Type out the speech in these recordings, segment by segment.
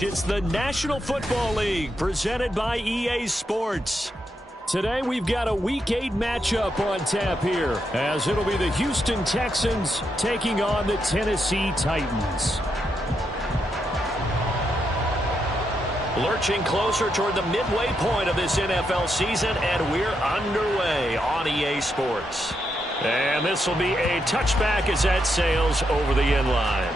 It's the National Football League presented by EA Sports. Today we've got a Week 8 matchup on tap here, as it'll be the Houston Texans taking on the Tennessee Titans. Lurching closer toward the midway point of this NFL season, and we're underway on EA Sports. And this will be a touchback as that sails over the end line.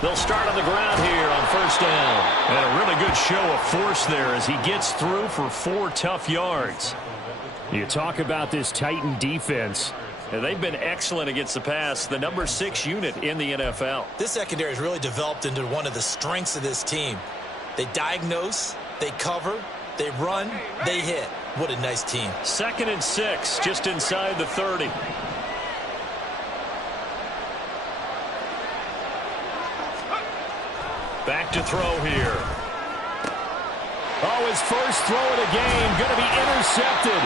They'll start on the ground here on first down. And a really good show of force there as he gets through for 4 tough yards. You talk about this Titan defense. And they've been excellent against the pass, the number 6 unit in the NFL. This secondary has really developed into one of the strengths of this team. They diagnose, they cover, they run, they hit. What a nice team. 2nd and 6, just inside the 30. Back to throw here. Oh, his first throw of the game going to be intercepted.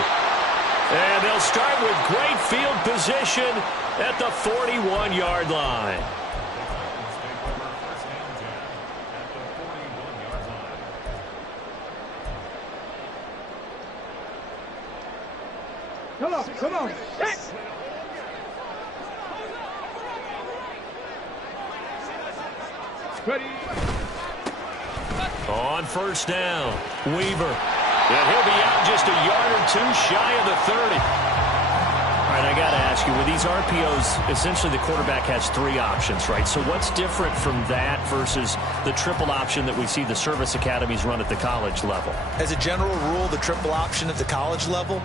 And they'll start with great field position at the 41-yard line. Come on. Ready. On first down, Weaver. And he'll be out just a yard or 2 shy of the 30. All right, I got to ask you, with these RPOs, essentially the quarterback has 3 options, right? So what's different from that versus the triple option that we see the service academies run at the college level? As a general rule, the triple option at the college level,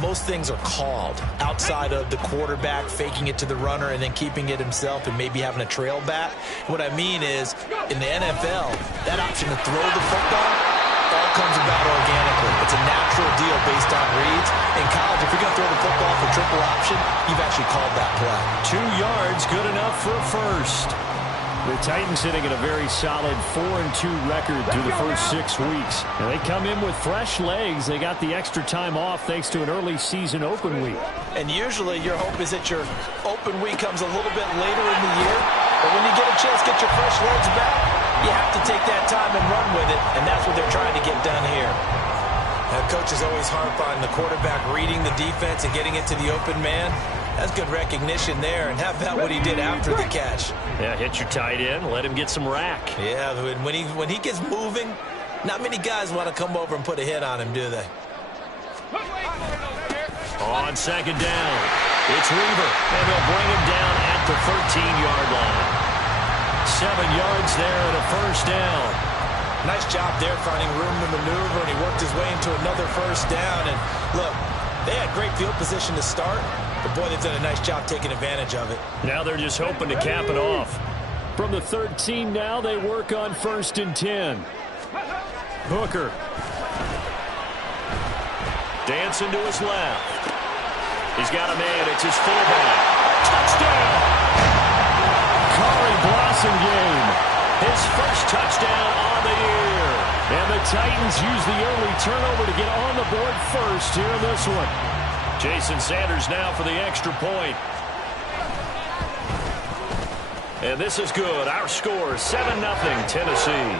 most things are called outside of the quarterback faking it to the runner and then keeping it himself and maybe having a trail back. What I mean is, in the NFL, that option to throw the football all comes about organically. It's a natural deal based on reads. In college, if you're going to throw the football for triple option, you've actually called that play. 2 yards, good enough for a first. The Titans sitting at a very solid 4-2 record through the first 6 weeks. And they come in with fresh legs. They got the extra time off thanks to an early season open week. And usually your hope is that your open week comes a little bit later in the year. But when you get a chance to get your fresh legs back, you have to take that time and run with it. And that's what they're trying to get done here. Now, coaches always harp on the quarterback reading the defense and getting it to the open man. That's good recognition there. And how about what he did after the catch? Yeah, hit your tight end, let him get some rack. Yeah, when he gets moving, not many guys want to come over and put a hit on him, do they? On second down, it's Weaver, and they'll bring him down at the 13-yard line. 7 yards there and a first down. Nice job there finding room to maneuver, and he worked his way into another first down. And look, they had great field position to start, but boy, they've done a nice job taking advantage of it. Now they're just hoping to cap it off. From the 13 now, they work on 1st and 10. Hooker. Dancing to his left. He's got a man. It's his fullback. Touchdown! Corey Blasingame. His first touchdown on the year. And the Titans use the early turnover to get on the board first here in this one. Jason Sanders now for the extra point. And this is good. Our score, 7-0 Tennessee.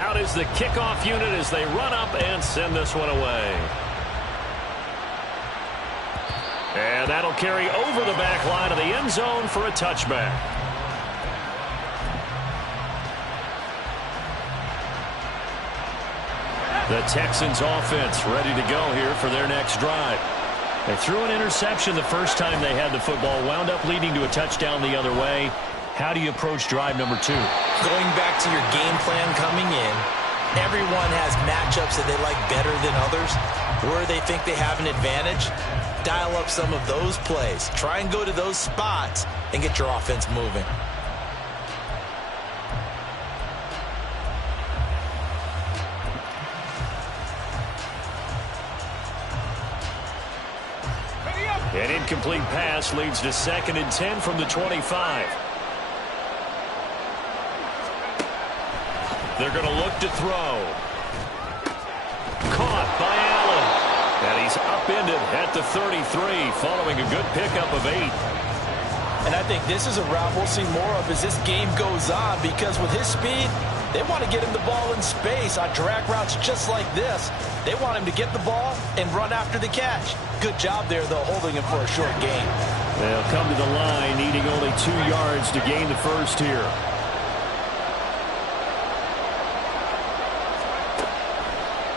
Out is the kickoff unit as they run up and send this one away. And that'll carry over the back line of the end zone for a touchback. The Texans offense ready to go here for their next drive. They threw an interception the first time they had the football, wound up leading to a touchdown the other way. How do you approach drive number 2? Going back to your game plan coming in, everyone has matchups that they like better than others. Where they think they have an advantage, dial up some of those plays. Try and go to those spots and get your offense moving. incomplete pass leads to 2nd and 10 from the 25. They're going to look to throw. Caught by Allen. And he's upended at the 33 following a good pickup of 8. And I think this is a route we'll see more of as this game goes on, because with his speed, they want to get him the ball in space on drag routes just like this. They want him to get the ball and run after the catch. Good job there, though, holding him for a short gain. They'll come to the line needing only 2 yards to gain the first here.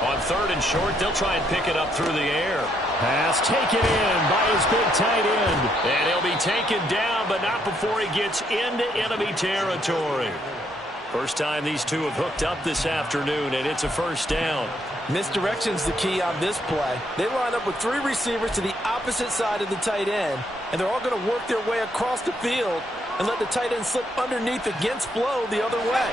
On 3rd and short, they'll try and pick it up through the air. Pass taken in by his big tight end. And he'll be taken down, but not before he gets into enemy territory. First time these two have hooked up this afternoon, and it's a first down. Misdirection's the key on this play. They line up with 3 receivers to the opposite side of the tight end, and they're all going to work their way across the field and let the tight end slip underneath against flow the other way.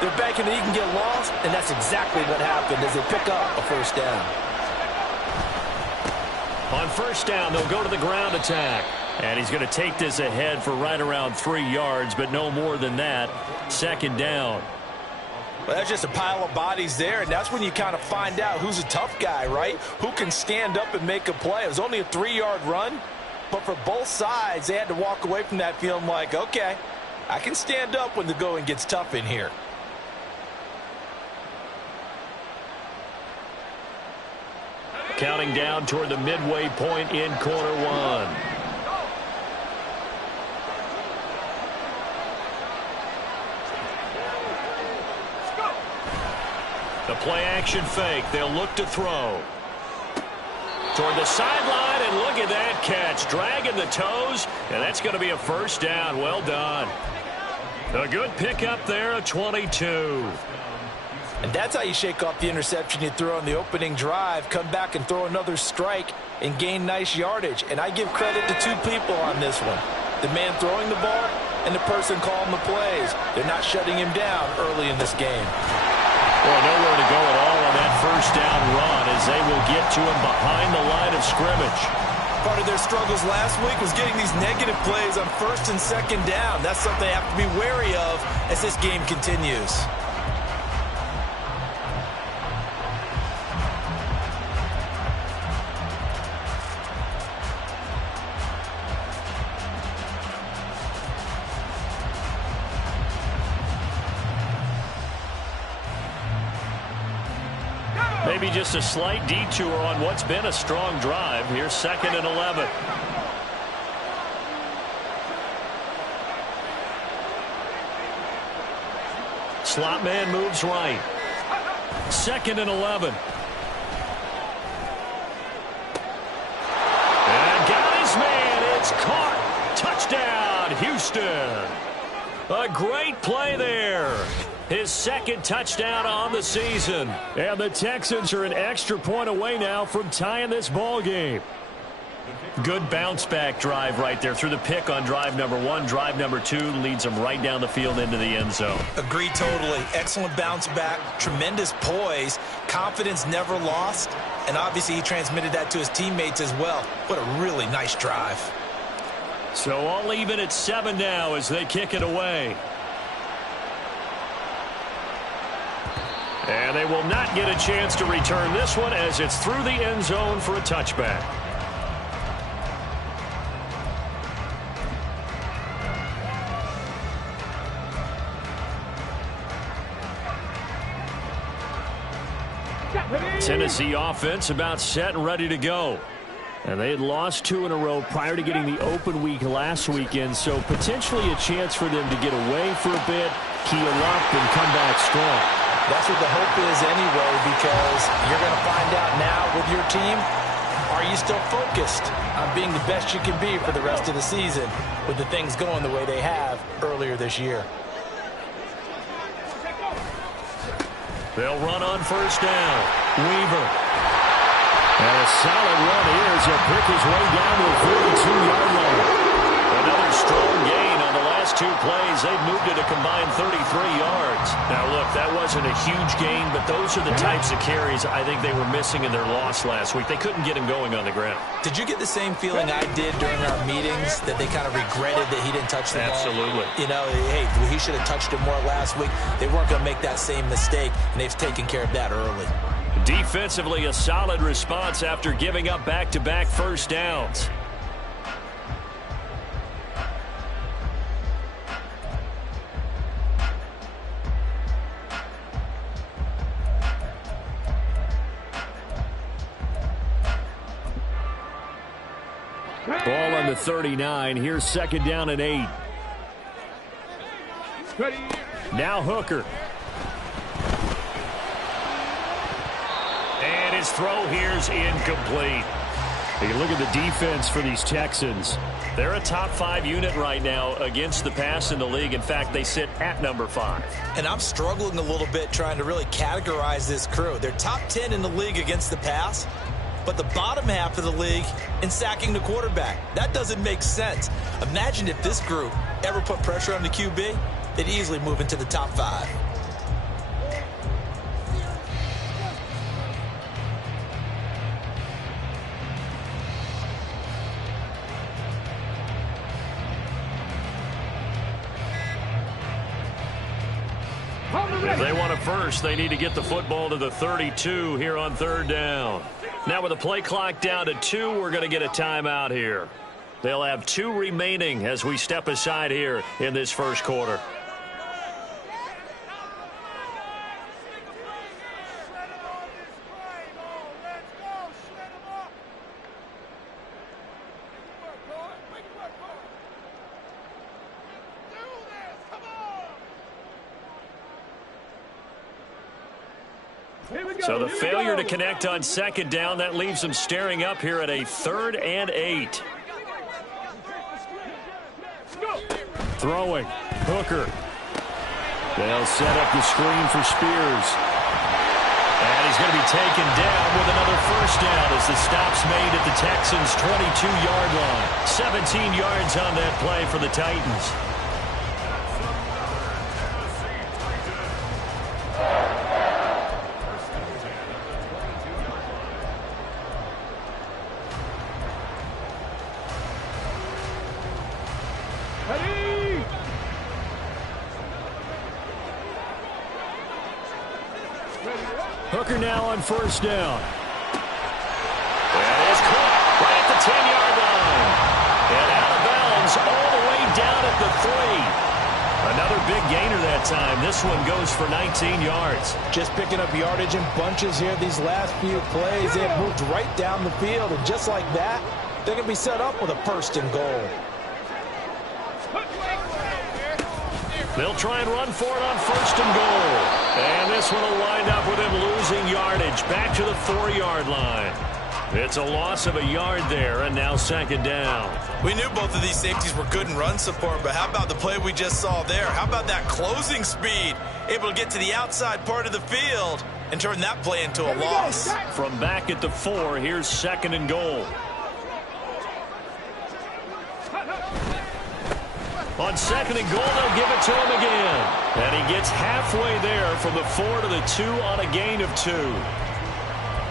They're banking that he can get lost, and that's exactly what happened as they pick up a first down. On first down, they'll go to the ground attack. And he's going to take this ahead for right around 3 yards, but no more than that. 2nd down. Well, that's just a pile of bodies there, and that's when you kind of find out who's a tough guy, right? Who can stand up and make a play. It was only a 3-yard run, but for both sides, they had to walk away from that feeling like, okay, I can stand up when the going gets tough in here. Counting down toward the midway point in quarter 1. The play-action fake. They'll look to throw. Toward the sideline, and look at that catch. Dragging the toes, and that's going to be a first down. Well done. A good pickup there, a 22. And that's how you shake off the interception you throw on the opening drive, come back and throw another strike and gain nice yardage. And I give credit to 2 people on this one. The man throwing the ball and the person calling the plays. They're not shutting him down early in this game. Well, nowhere to go at all on that first down run as they will get to him behind the line of scrimmage. Part of their struggles last week was getting these negative plays on 1st and 2nd down. That's something they have to be wary of as this game continues. Maybe just a slight detour on what's been a strong drive. Here's 2nd and 11. Slot man moves right. 2nd and 11. And got his man. It's caught. Touchdown, Houston. A great play there. His 2nd touchdown on the season. And the Texans are an extra point away now from tying this ball game. Good bounce-back drive right there through the pick on drive number 1. Drive number 2 leads them right down the field into the end zone. Agreed totally. Excellent bounce-back, tremendous poise, confidence never lost, and obviously he transmitted that to his teammates as well. What a really nice drive. So all even at 7 now as they kick it away. And they will not get a chance to return this one as it's through the end zone for a touchback. Tennessee offense about set and ready to go. And they had lost 2 in a row prior to getting the open week last weekend, so potentially a chance for them to get away for a bit, keel up, and come back strong. That's what the hope is anyway, because you're going to find out now with your team, are you still focused on being the best you can be for the rest of the season with the things going the way they have earlier this year? They'll run on first down. Weaver. And a solid run here as he'll pick his way down to the 42-yard line. Another strong gain on the last 2 plays. They've moved it a combined 33 yards. Now, look, that wasn't a huge gain, but those are the types of carries I think they were missing in their loss last week. They couldn't get him going on the ground. Did you get the same feeling I did during our meetings, that they kind of regretted that he didn't touch the ball? Absolutely. You know, hey, he should have touched it more last week. They weren't going to make that same mistake, and they've taken care of that early. Defensively, a solid response after giving up back-to-back first downs. Ball on the 39. Here's second down and 8. Now Hooker. And his throw here's incomplete. You look at the defense for these Texans. They're a top 5 unit right now against the pass in the league. In fact, they sit at number 5. And I'm struggling a little bit trying to really categorize this crew. They're top 10 in the league against the pass, but the bottom half of the league in sacking the quarterback. That doesn't make sense. Imagine if this group ever put pressure on the QB, they'd easily move into the top 5. If they want a first, they need to get the football to the 32 here on third down. Now with the play clock down to 2, we're going to get a timeout here. They'll have 2 remaining as we step aside here in this first quarter. So the failure to connect on second down, that leaves them staring up here at a 3rd and 8. Throwing. Hooker. They'll set up the screen for Spears. And he's going to be taken down with another first down as the stop's made at the Texans' 22-yard line. 17 yards on that play for the Titans. Hooker now on first down. That is caught right at the 10-yard line. And out of bounds all the way down at the 3. Another big gainer that time. This one goes for 19 yards. Just picking up yardage in bunches here these last few plays. They have moved right down the field, and just like that, they're going to be set up with a first and goal. They'll try and run for it on first and goal. And this one will wind up with him losing yardage back to the 4-yard line. It's a loss of a yard there, and now second down. We knew both of these safeties were good in run support, but how about the play we just saw there? How about that closing speed? Able to get to the outside part of the field and turn that play into a loss. From back at the 4, here's second and goal. On second and goal, they'll give it to him again. And he gets halfway there from the 4 to the 2 on a gain of 2.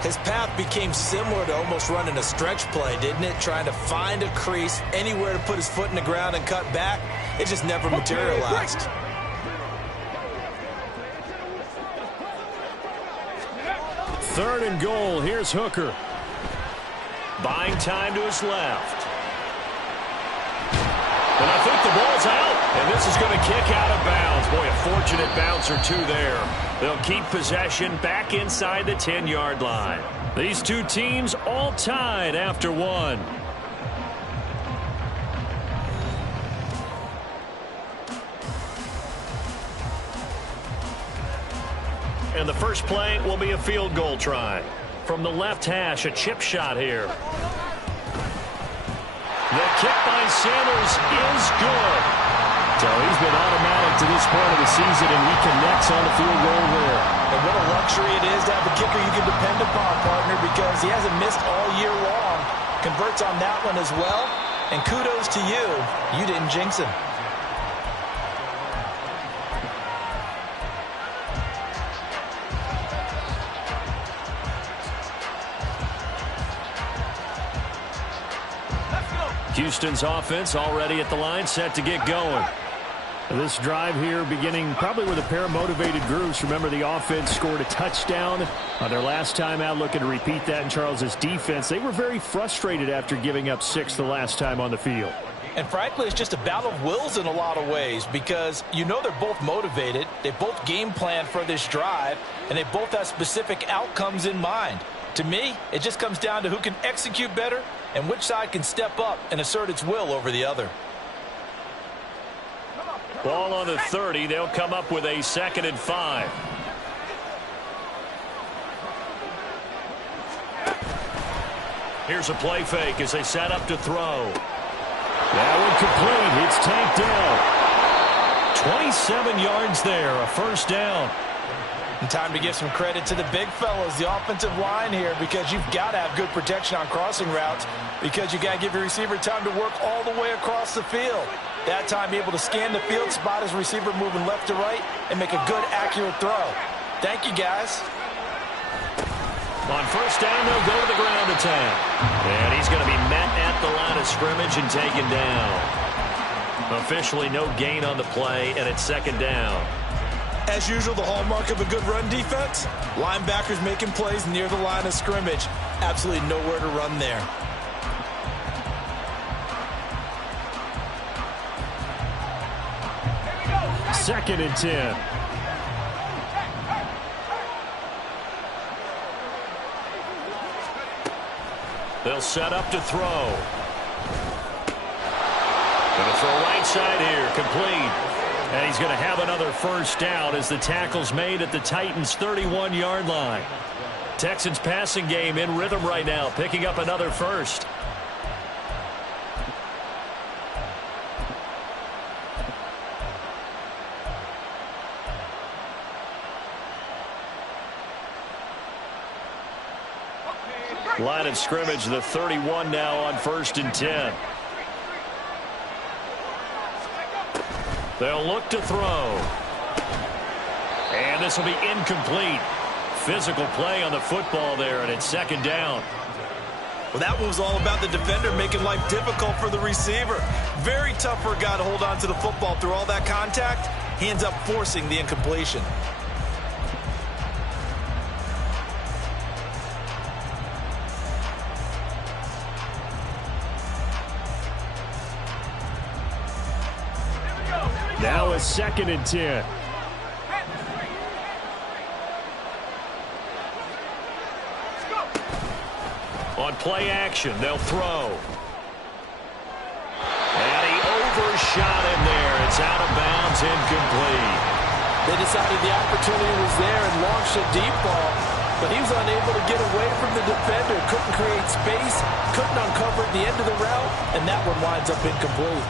His path became similar to almost running a stretch play, didn't it? Trying to find a crease, anywhere to put his foot in the ground and cut back. It just never materialized. Third and goal. Here's Hooker. Buying time to his left. And I think the ball's out. And this is going to kick out of bounds. Boy, a fortunate bounce or 2 there. They'll keep possession back inside the 10-yard line. These two teams all tied after 1. And the first play will be a field goal try. From the left hash, a chip shot here. The kick by Sanders is good. So he's been automatic to this point of the season, and he connects on the field goal there. And what a luxury it is to have a kicker you can depend upon, partner, because he hasn't missed all year long. Converts on that one as well. And kudos to you. You didn't jinx him. Houston's offense already at the line, set to get going. This drive here beginning probably with a pair of motivated groups. Remember, the offense scored a touchdown on their last time out. Looking to repeat that in Charles's defense. They were very frustrated after giving up 6 the last time on the field. And frankly, it's just a battle of wills in a lot of ways because you know they're both motivated. They both game plan for this drive, and they both have specific outcomes in mind. To me, it just comes down to who can execute better and which side can step up and assert its will over the other. Ball on the 30. They'll come up with a 2nd and 5. Here's a play fake as they set up to throw. That one complete. It's tanked down. 27 yards there, a first down. And time to give some credit to the big fellas, the offensive line here, because you've got to have good protection on crossing routes because you got to give your receiver time to work all the way across the field. That time, be able to scan the field, spot his receiver moving left to right, and make a good, accurate throw. Thank you, guys. On first down, they'll go to the ground attack. And he's going to be met at the line of scrimmage and taken down. Officially no gain on the play, and it's 2nd down. As usual, the hallmark of a good run defense, linebackers making plays near the line of scrimmage. Absolutely nowhere to run there. Second and 10. They'll set up to throw. Going to throw right side here, complete. And he's going to have another first down as the tackle's made at the Titans' 31-yard line. Texans passing game in rhythm right now, picking up another first. Line of scrimmage, the 31 now on 1st and 10. They'll look to throw. And this will be incomplete. Physical play on the football there, and it's 2nd down. Well, that one was all about the defender making life difficult for the receiver. Very tough for a guy to hold on to the football through all that contact. He ends up forcing the incompletion. Now a 2nd and 10. On play action, they'll throw. And he overshot him there. It's out of bounds, incomplete. They decided the opportunity was there and launched a deep ball, but he was unable to get away from the defender. Couldn't create space, couldn't uncover at the end of the route, and that one winds up incomplete.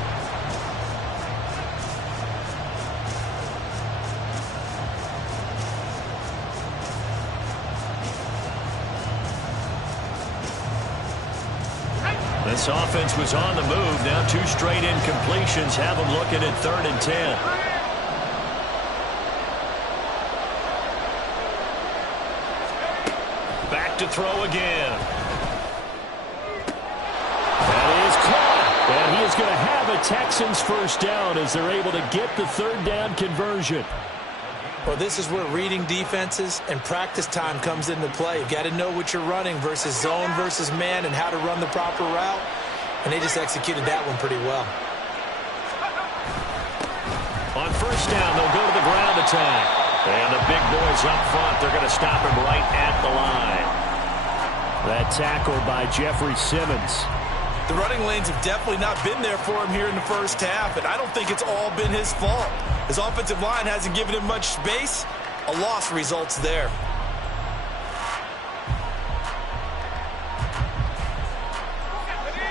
This offense was on the move. Now 2 straight incompletions have them looking at 3rd and 10. Back to throw again. That is caught. And he is going to have a Texans first down as they're able to get the 3rd down conversion. Well, this is where reading defenses and practice time comes into play. You've got to know what you're running versus zone versus man and how to run the proper route. And they just executed that one pretty well. On first down, they'll go to the ground attack. And the big boys up front, they're going to stop him right at the line. That tackle by Jeffrey Simmons. The running lanes have definitely not been there for him here in the first half, and I don't think it's all been his fault. His offensive line hasn't given him much space. A loss results there.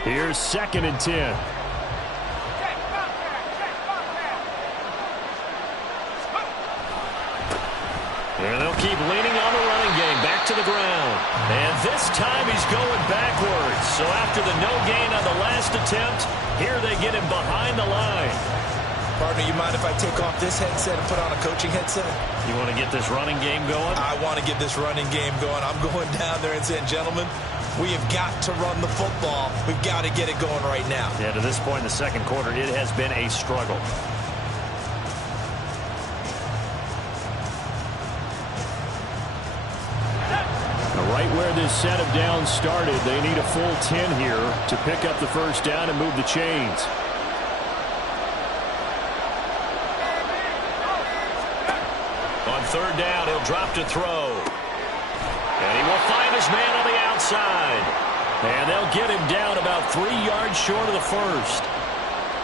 Here's 2nd and 10. And they'll keep leaning on the running game. Back to the ground. And this time he's going backwards. So after the no gain on the last attempt, here they get him behind the line. Partner, you mind if I take off this headset and put on a coaching headset? You want to get this running game going? I want to get this running game going. I'm going down there and saying, gentlemen, we have got to run the football. We've got to get it going right now. Yeah, to this point in the second quarter, it has been a struggle. Right where this set of downs started, they need a full 10 here to pick up the first down and move the chains. On third down, he'll drop to throw. And he will find his man on the outside. And they'll get him down about 3 yards short of the first.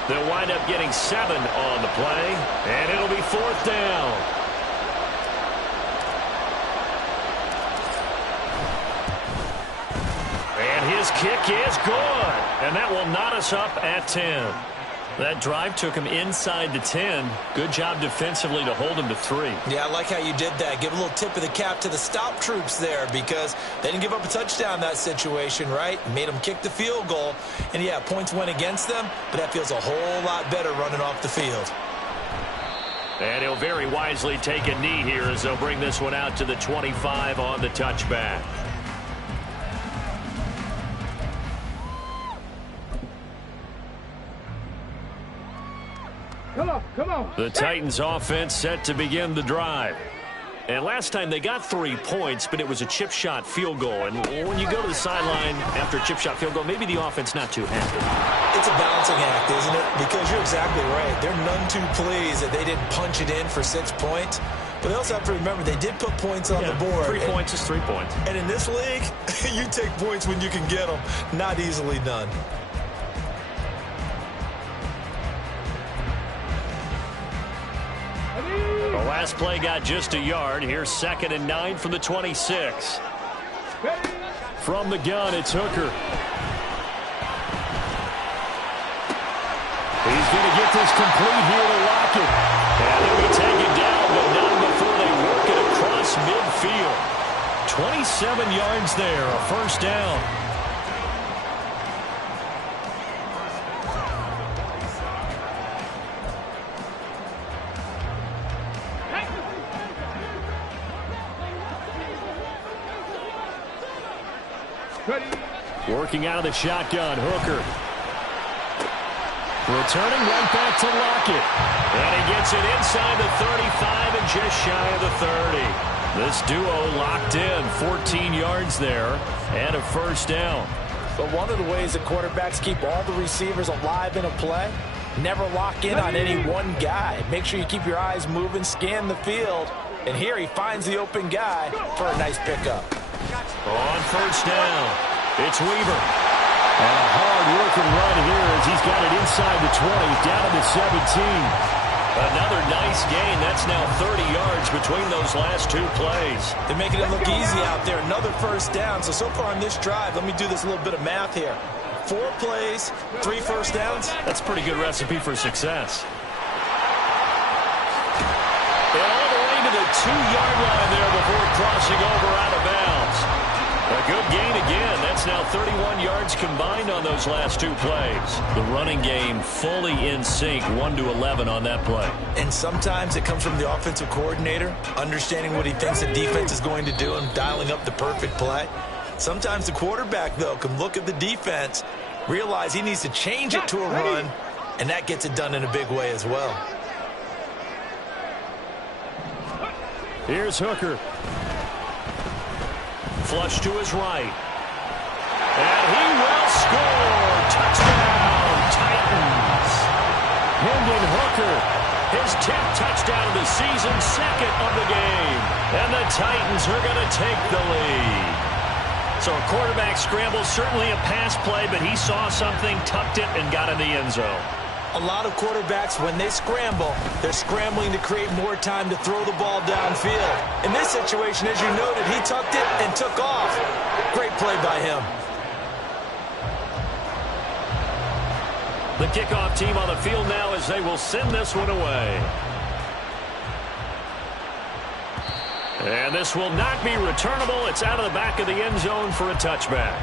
They'll wind up getting 7 on the play, and it'll be fourth down. His kick is good, and that will knot us up at 10. That drive took him inside the 10. Good job defensively to hold him to 3. Yeah, I like how you did that. Give a little tip of the cap to the stop troops there because they didn't give up a touchdown in that situation, right? Made them kick the field goal. And, yeah, points went against them, but that feels a whole lot better running off the field. And he'll very wisely take a knee here as they'll bring this one out to the 25 on the touchback. Come on. The Titans offense set to begin the drive. And last time they got 3 points, but it was a chip shot field goal. And when you go to the sideline after a chip shot field goal, maybe the offense not too happy. It's a balancing act, isn't it? Because you're exactly right. They're none too pleased that they didn't punch it in for 6 points. But they also have to remember they did put points on the board. 3 points is 3 points. And in this league, you take points when you can get them. Not easily done. The last play got just a yard. Here's 2nd and 9 from the 26. From the gun, it's Hooker. He's going to get this complete here to Lockett. And he'll be taken down, but not before they work it across midfield. 27 yards there, a first down. Working out of the shotgun, Hooker. Returning right back to Lockett. And he gets it inside the 35 and just shy of the 30. This duo locked in, 14 yards there, and a first down. But one of the ways that quarterbacks keep all the receivers alive in a play, never lock in on any one guy. Make sure you keep your eyes moving, scan the field. And here he finds the open guy for a nice pickup. On first down, it's Weaver. And a hard-working run here as he's got it inside the 20, down to the 17. Another nice gain. That's now 30 yards between those last 2 plays. They're making it look easy out there. Another first down. So far on this drive, let me do this little bit of math here. 4 plays, 3 first downs. That's a pretty good recipe for success. And all the way to the 2-yard line there before crossing over out of bounds. A good gain again. That's now 31 yards combined on those last 2 plays. The running game fully in sync, 1-11 on that play. And sometimes it comes from the offensive coordinator, understanding what he thinks the defense is going to do and dialing up the perfect play. Sometimes the quarterback, though, can look at the defense, realize he needs to change it to a run, and that gets it done in a big way as well. Here's Hooker. Flush to his right. And he will score. Touchdown, Titans. Hendon Hooker. His 10th touchdown of the season, 2nd of the game. And the Titans are going to take the lead. So a quarterback scramble, certainly a pass play, but he saw something, tucked it, and got in the end zone. A lot of quarterbacks, when they scramble, they're scrambling to create more time to throw the ball downfield. In this situation, as you noted, he tucked it and took off. Great play by him. The kickoff team on the field now as they will send this one away. And this will not be returnable. It's out of the back of the end zone for a touchback.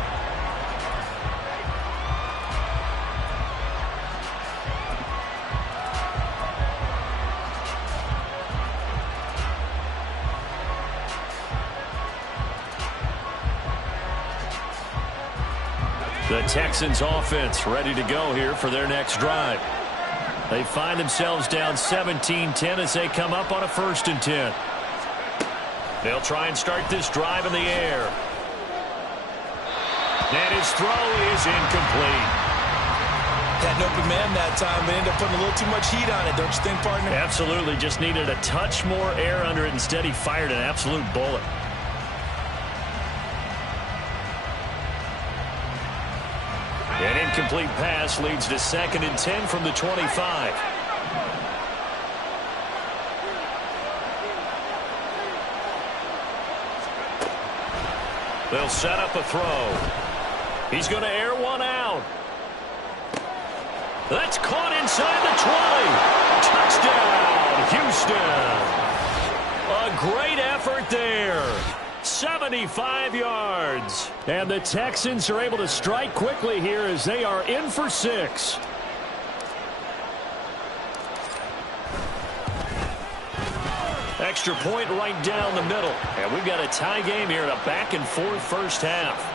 The Texans offense ready to go here for their next drive. They find themselves down 17-10 as they come up on a 1st and 10. They'll try and start this drive in the air. And his throw is incomplete. Had an open man that time, but ended up putting a little too much heat on it, don't you think, partner? Absolutely. Just needed a touch more air under it. Instead, he fired an absolute bullet. An incomplete pass leads to 2nd and 10 from the 25. They'll set up a throw. He's going to air one out. That's caught inside the 20. Touchdown, Houston. A great effort there. 75 yards. And the Texans are able to strike quickly here as they are in for 6. Extra point right down the middle. And we've got a tie game here in a back-and-forth first half.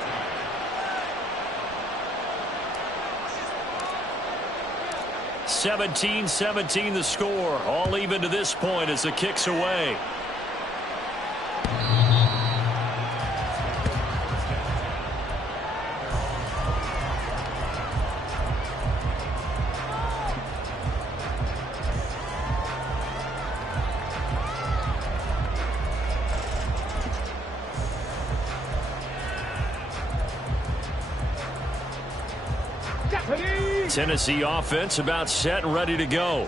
(17-17) the score. All even to this point as the kick's away. Tennessee offense about set and ready to go.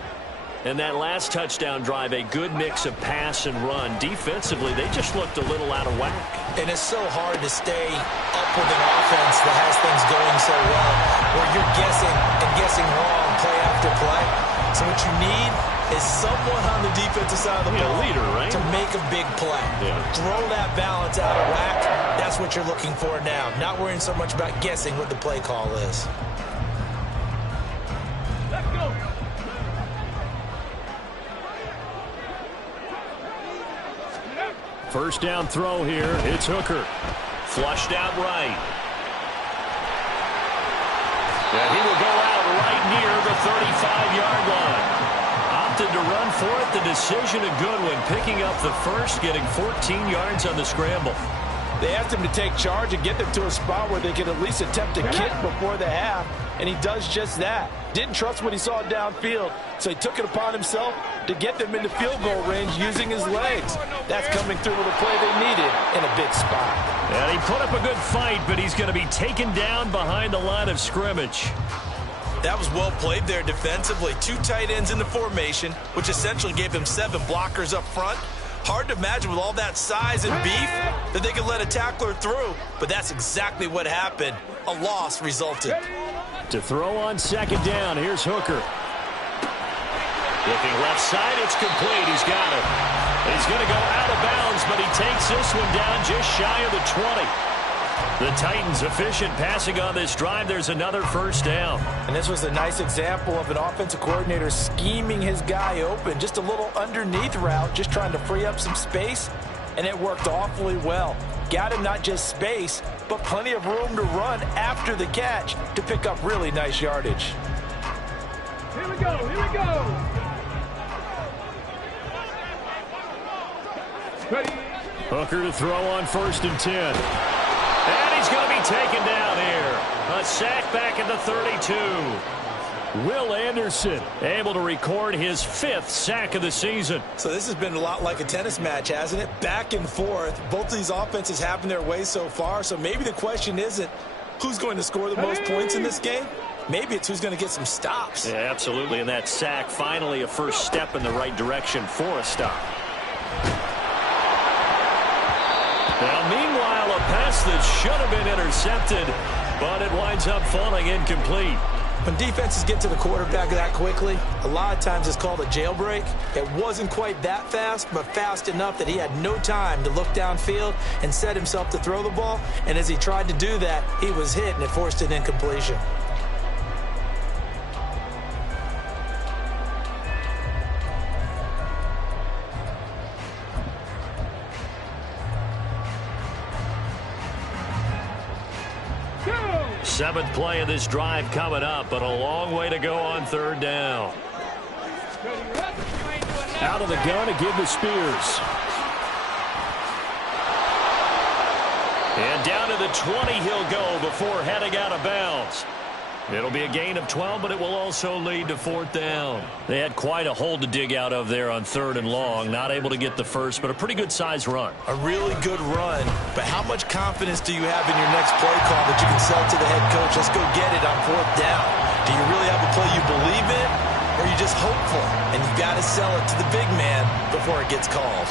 And that last touchdown drive, a good mix of pass and run. Defensively, they just looked a little out of whack. And it's so hard to stay up with an offense that has things going so well, where you're guessing and guessing wrong play after play. So what you need is someone on the defensive side of the ball, a leader, right, to make a big play. Yeah. Throw that balance out of whack. That's what you're looking for now. Not worrying so much about guessing what the play call is. First down throw here. It's Hooker. Flushed out right. And he will go out right near the 35-yard line. Opted to run for it. The decision a good one. Picking up the first, getting 14 yards on the scramble. They asked him to take charge and get them to a spot where they could at least attempt a kick before the half, and he does just that. Didn't trust what he saw downfield, so he took it upon himself to get them into field goal range using his legs. That's coming through with a play they needed in a big spot. And he put up a good fight, but he's going to be taken down behind the line of scrimmage. That was well played there defensively. 2 tight ends in the formation, which essentially gave him 7 blockers up front. Hard to imagine with all that size and beef that they could let a tackler through, but that's exactly what happened. A loss resulted. To throw on second down, here's Hooker. Looking left side, it's complete. He's got it. He's going to go out of bounds, but he takes this one down just shy of the 20. The Titans efficient passing on this drive. There's another first down. And this was a nice example of an offensive coordinator scheming his guy open. Just a little underneath route, just trying to free up some space, and it worked awfully well. Got him not just space, but plenty of room to run after the catch to pick up really nice yardage. Here we go, here we go. Ready. Hooker to throw on 1st and 10. And he's going to be taken down here. A sack back at the 32. Will Anderson able to record his 5th sack of the season. So this has been a lot like a tennis match, hasn't it? Back and forth. Both of these offenses having their way so far. So maybe the question isn't who's going to score the most points in this game. Maybe it's who's going to get some stops. Yeah, absolutely. And that sack, finally a first step in the right direction for a stop. Now, meanwhile, a pass that should have been intercepted, but it winds up falling incomplete. When defenses get to the quarterback that quickly, a lot of times it's called a jailbreak. It wasn't quite that fast, but fast enough that he had no time to look downfield and set himself to throw the ball. And as he tried to do that, he was hit, and it forced an incompletion. Seventh play of this drive coming up, but a long way to go on third down. Out of the gun to give to Spears. And down to the 20 he'll go before heading out of bounds. It'll be a gain of 12, but it will also lead to fourth down. They had quite a hole to dig out of there on third and long. Not able to get the first, but a pretty good size run. A really good run, but how much confidence do you have in your next play call that you can sell to the head coach? Let's go get it on fourth down. Do you really have a play you believe in, or are you just hopeful? And you got to sell it to the big man before it gets called.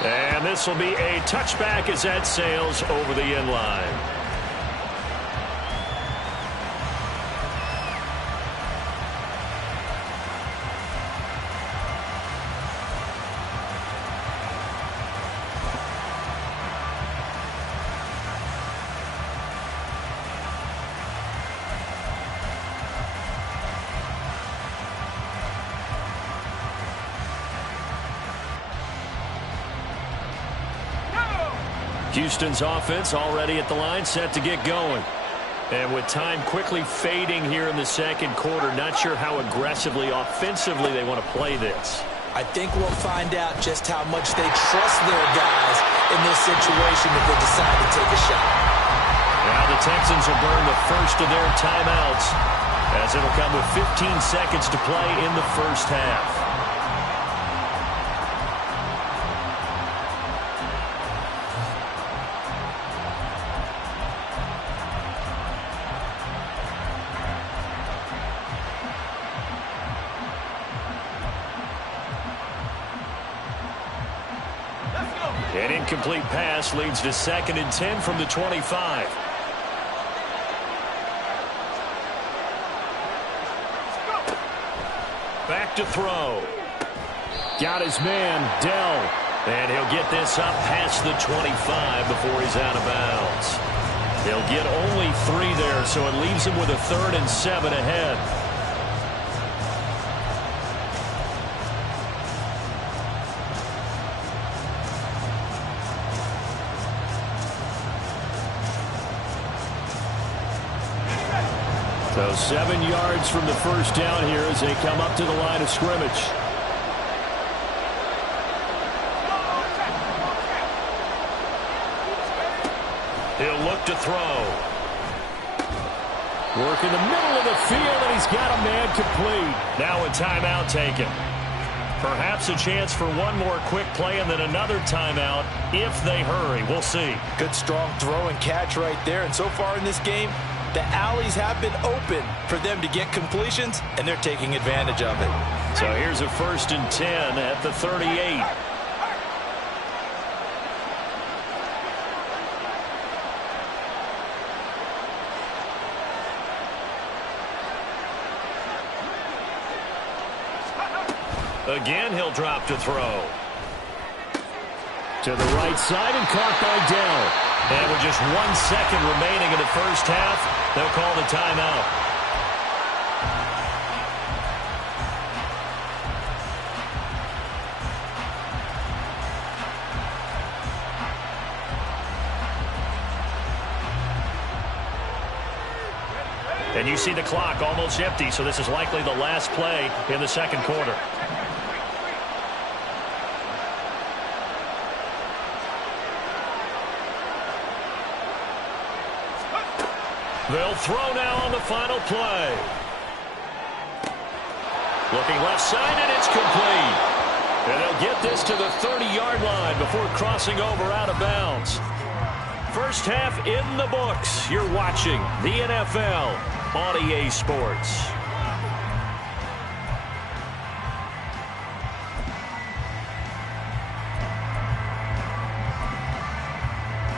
And this will be a touchback as that sails over the end line. Houston's offense already at the line, set to get going. And with time quickly fading here in the second quarter, not sure how aggressively, offensively they want to play this. I think we'll find out just how much they trust their guys in this situation if they decide to take a shot. Now the Texans will burn the first of their timeouts, as it'll come with 15 seconds to play in the first half. An incomplete pass leads to 2nd and 10 from the 25. Back to throw. Got his man, Dell. And he'll get this up past the 25 before he's out of bounds. They'll get only 3 there, so it leaves him with a 3rd and 7 ahead. So 7 yards from the first down here as they come up to the line of scrimmage. He'll look to throw. Work in the middle of the field, and he's got a man complete. Now a timeout taken. Perhaps a chance for one more quick play and then another timeout if they hurry. We'll see. Good strong throw and catch right there. And so far in this game, the alleys have been open for them to get completions, and they're taking advantage of it. So here's a 1st and 10 at the 38. Again, he'll drop to throw. To the right side and caught by Dell. And with just 1 second remaining in the first half, they'll call the timeout. And you see the clock almost empty, so this is likely the last play in the second quarter. They'll throw now on the final play. Looking left side, and it's complete. And they'll get this to the 30-yard line before crossing over out of bounds. First half in the books. You're watching the NFL on EA Sports.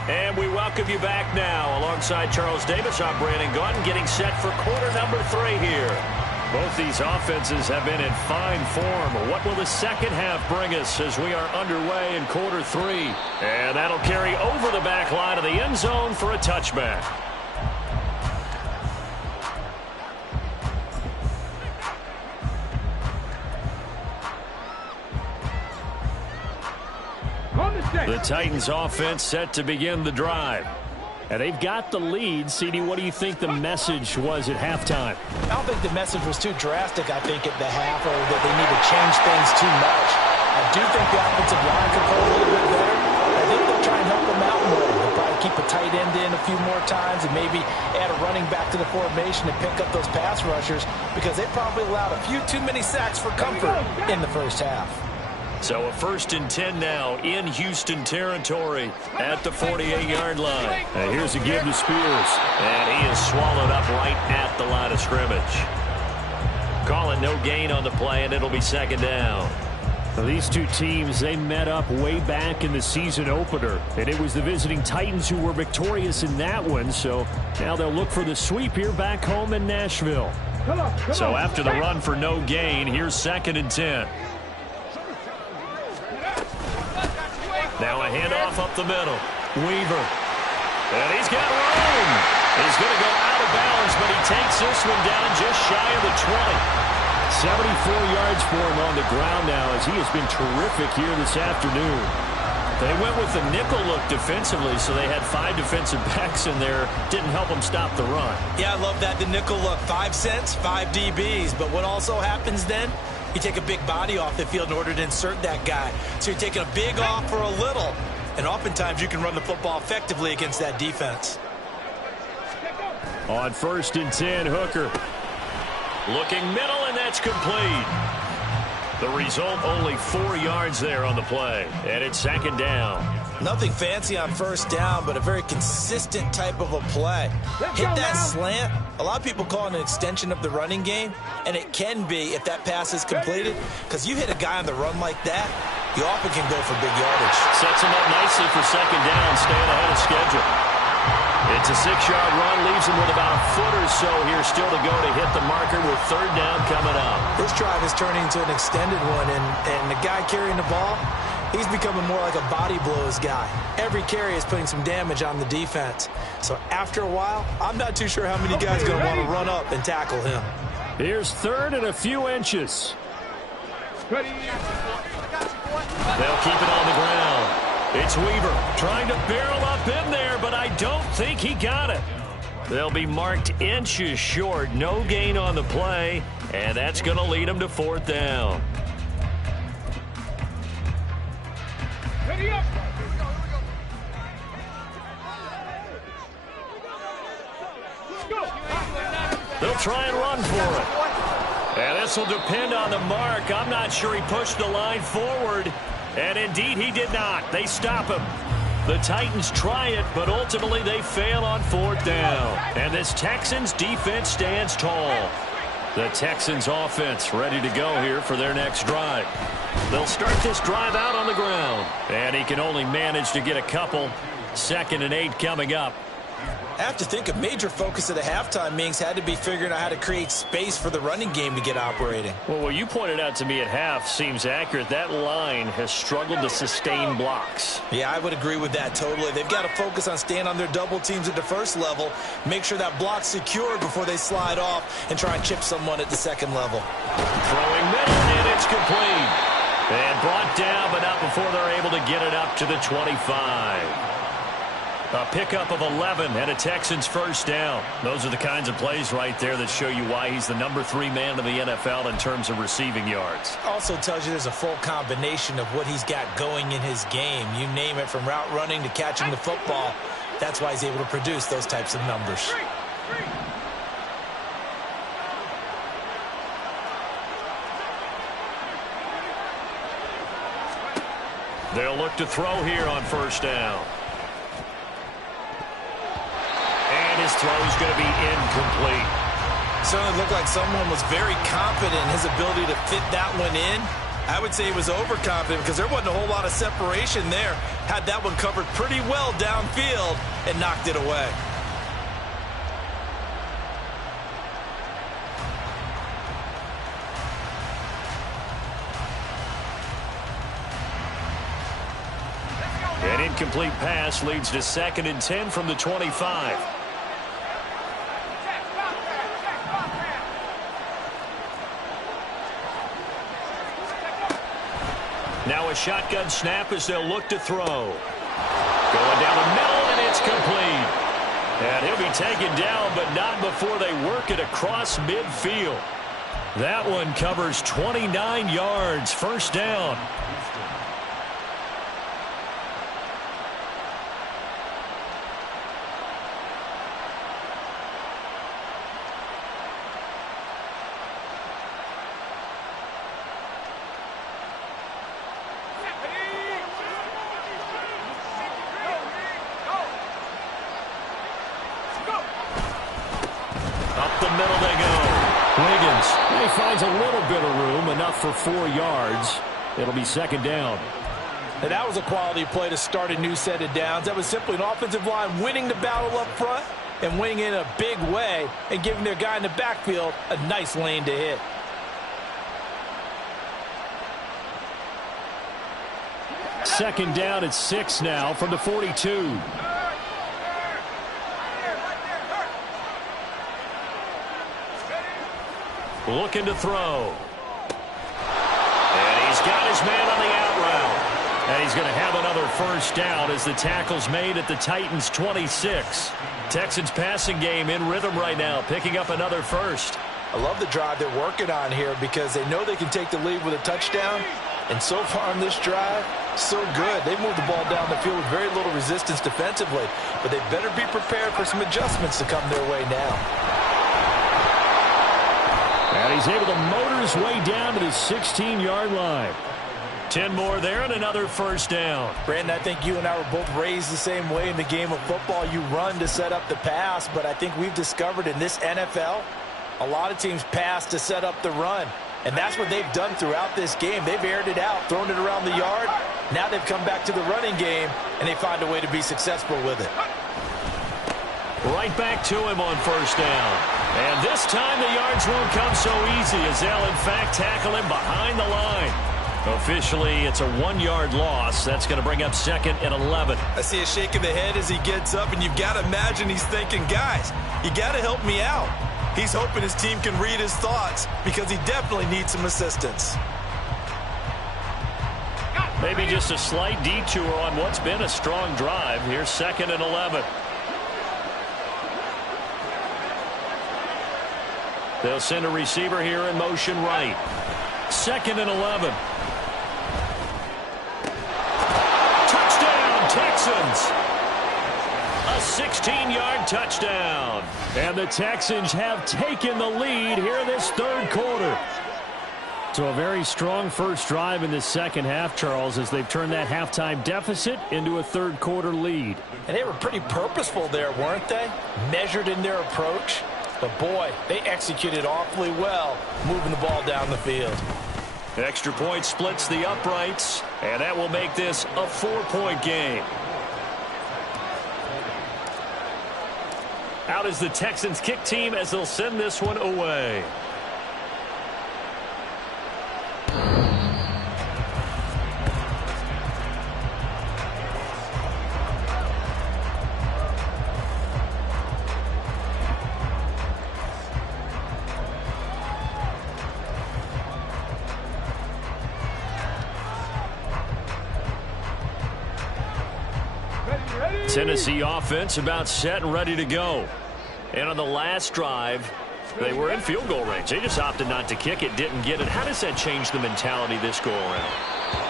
And we welcome you back now. Alongside Charles Davis, I'm Brandon Gaudin, getting set for quarter number 3 here. Both these offenses have been in fine form. What will the second half bring us as we are underway in quarter 3? And that'll carry over the back line of the end zone for a touchback. On the The Titans offense set to begin the drive. And they've got the lead. CD, what do you think the message was at halftime? I don't think the message was too drastic, I think, at the half, or that they need to change things too much. I do think the offensive line could play a little bit better. I think they'll try and help them out more. They'll probably keep a tight end in a few more times and maybe add a running back to the formation to pick up those pass rushers, because they probably allowed a few too many sacks for comfort in the first half. So a 1st and 10 now in Houston territory at the 48-yard line. And here's a give to Spears. And he is swallowed up right at the line of scrimmage. Call it no gain on the play, and it'll be 2nd down. Well, these two teams, they met up way back in the season opener. And it was the visiting Titans who were victorious in that one. So now they'll look for the sweep here back home in Nashville. So after the run for no gain, here's 2nd and 10. Now a handoff up the middle. Weaver. And he's got room. He's going to go out of bounds, but he takes this one down just shy of the 20. 74 yards for him on the ground now, as he has been terrific here this afternoon. They went with the nickel look defensively, so they had 5 defensive backs in there. Didn't help them stop the run. Yeah, I love that, the nickel look. 5 cents, 5 DBs. But what also happens then? You take a big body off the field in order to insert that guy. So you're taking a big off for a little. And oftentimes you can run the football effectively against that defense. On 1st and 10, Hooker. Looking middle, and that's complete. The result, only 4 yards there on the play. And it's 2nd down. Nothing fancy on 1st down, but a very consistent type of a play. Hit that slant. A lot of people call it an extension of the running game, and it can be if that pass is completed, because you hit a guy on the run like that, you often can go for big yardage. Sets him up nicely for 2nd down, staying ahead of schedule. It's a 6-yard run, leaves him with about a foot or so here still to go to hit the marker with 3rd down coming up. This drive is turning into an extended one, and the guy carrying the ball, he's becoming more like a body blows guy. Every carry is putting some damage on the defense. So after a while, I'm not too sure how many guys are going to want to run up and tackle him. Here's 3rd and a few inches. Ready. They'll keep it on the ground. It's Weaver trying to barrel up in there, but I don't think he got it. They'll be marked inches short. No gain on the play, and that's going to lead them to 4th down. Ready up. They'll try and run for it. And this will depend on the mark. I'm not sure he pushed the line forward. And indeed, he did not. They stop him. The Titans try it, but ultimately they fail on 4th down. And this Texans defense stands tall. The Texans offense ready to go here for their next drive. They'll start this drive out on the ground. And he can only manage to get a couple. 2nd and 8 coming up. I have to think a major focus of the halftime meetings had to be figuring out how to create space for the running game to get operating. Well, what you pointed out to me at half seems accurate. That line has struggled to sustain blocks. Yeah, I would agree with that totally. They've got to focus on staying on their double teams at the 1st level, make sure that block's secured before they slide off and try and chip someone at the 2nd level. Throwing middle, and it's complete. And brought down, but not before they're able to get it up to the 25. A pickup of 11 and a Texans 1st down. Those are the kinds of plays right there that show you why he's the number 3 man in the NFL in terms of receiving yards. Also tells you there's a full combination of what he's got going in his game. You name it, from route running to catching the football. That's why he's able to produce those types of numbers. They'll look to throw here on 1st down. His throw is going to be incomplete. Certainly looked like someone was very confident in his ability to fit that one in. I would say he was overconfident because there wasn't a whole lot of separation there. Had that one covered pretty well downfield and knocked it away. An incomplete pass leads to 2nd and 10 from the 25. Now a shotgun snap as they'll look to throw. Going down the middle, and it's complete. And he'll be taken down, but not before they work it across midfield. That one covers 29 yards. First down. Up the middle they go. Wiggins. He finds a little bit of room, enough for 4 yards. It'll be second down. And that was a quality play to start a new set of downs. That was simply an offensive line winning the battle up front and winning in a big way and giving their guy in the backfield a nice lane to hit. Second down at 6 now from the 42. Looking to throw. And he's got his man on the out route. And he's going to have another first down as the tackle's made at the Titans' 26. Texans passing game in rhythm right now, picking up another first. I love the drive they're working on here because they know they can take the lead with a touchdown. And so far on this drive, so good. They moved the ball down the field with very little resistance defensively. But they better be prepared for some adjustments to come their way now. And he's able to motor his way down to the 16-yard line. 10 more there and another first down. Brandon, I think you and I were both raised the same way in the game of football. You run to set up the pass, but I think we've discovered in this NFL, a lot of teams pass to set up the run. And that's what they've done throughout this game. They've aired it out, thrown it around the yard. Now they've come back to the running game, and they find a way to be successful with it. Right back to him on first down. And this time the yards won't come so easy as they'll, in fact, tackle him behind the line. Officially, it's a 1-yard loss. That's going to bring up second and 11. I see a shake of the head as he gets up, and you've got to imagine he's thinking, guys, you got to help me out. He's hoping his team can read his thoughts because he definitely needs some assistance. Maybe just a slight detour on what's been a strong drive. Here's second and 11. They'll send a receiver here in motion right. Second and 11. Touchdown, Texans. A 16-yard touchdown. And the Texans have taken the lead here in this third quarter. So a very strong first drive in the second half, Charles, as they've turned that halftime deficit into a third quarter lead. And they were pretty purposeful there, weren't they? Measured in their approach. But, boy, they executed awfully well moving the ball down the field. Extra point splits the uprights, and that will make this a 4-point game. Out is the Texans kick team as they'll send this one away. Tennessee offense about set and ready to go. And on the last drive, they were in field goal range. They just opted not to kick it, didn't get it. How does that change the mentality this go around?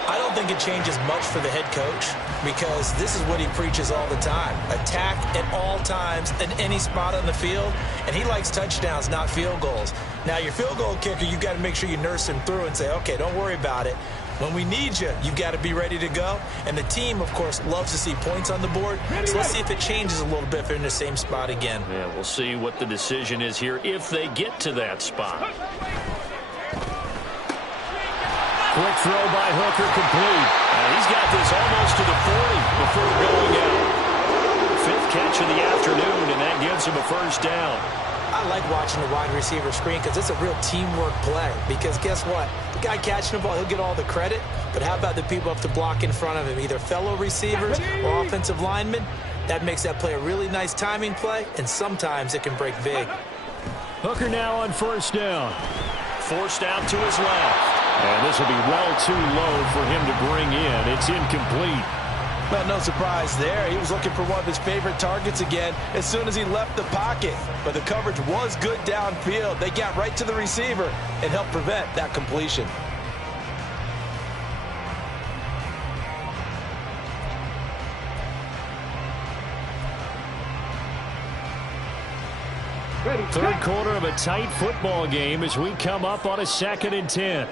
I don't think it changes much for the head coach because this is what he preaches all the time. Attack at all times in any spot on the field, and he likes touchdowns, not field goals. Now, your field goal kicker, you've got to make sure you nurse him through and say, okay, don't worry about it. When we need you, you've got to be ready to go. And the team, of course, loves to see points on the board. So let's see if it changes a little bit if they're in the same spot again. Yeah, we'll see what the decision is here if they get to that spot. Quick throw by Hooker, complete. He's got this almost to the 40 before going out. 5th catch of the afternoon, and that gives him a first down. I like watching the wide receiver screen because it's a real teamwork play. Because guess what? The guy catching the ball, he'll get all the credit. But how about the people up to block in front of him, either fellow receivers or offensive linemen? That makes that play a really nice timing play, and sometimes it can break big. Hooker now on first down. Forced out to his left. And this will be well too low for him to bring in. It's incomplete. Well, no surprise there. He was looking for one of his favorite targets again as soon as he left the pocket. But the coverage was good downfield. They got right to the receiver and helped prevent that completion. Third quarter of a tight football game as we come up on a 2nd and 10.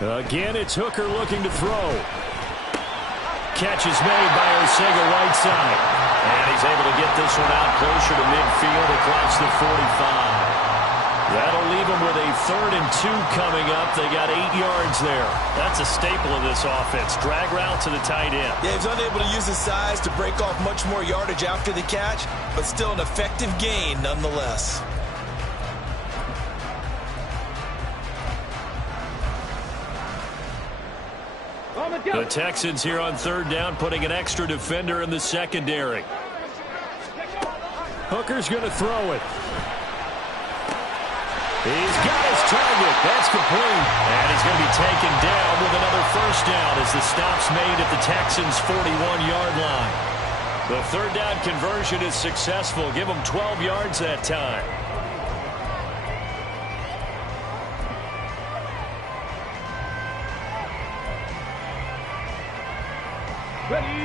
Again, it's Hooker looking to throw. Catch is made by Arcega-Whiteside. And he's able to get this one out closer to midfield across the 45. That'll leave them with a 3rd and 2 coming up. They got 8 yards there. That's a staple of this offense. Drag route to the tight end. Yeah, he's unable to use his size to break off much more yardage after the catch, but still an effective gain nonetheless. The Texans here on 3rd down, putting an extra defender in the secondary. Hooker's going to throw it. He's got his target. That's complete. And he's going to be taken down with another 1st down as the stop's made at the Texans' 41-yard line. The 3rd down conversion is successful. Give them 12 yards that time.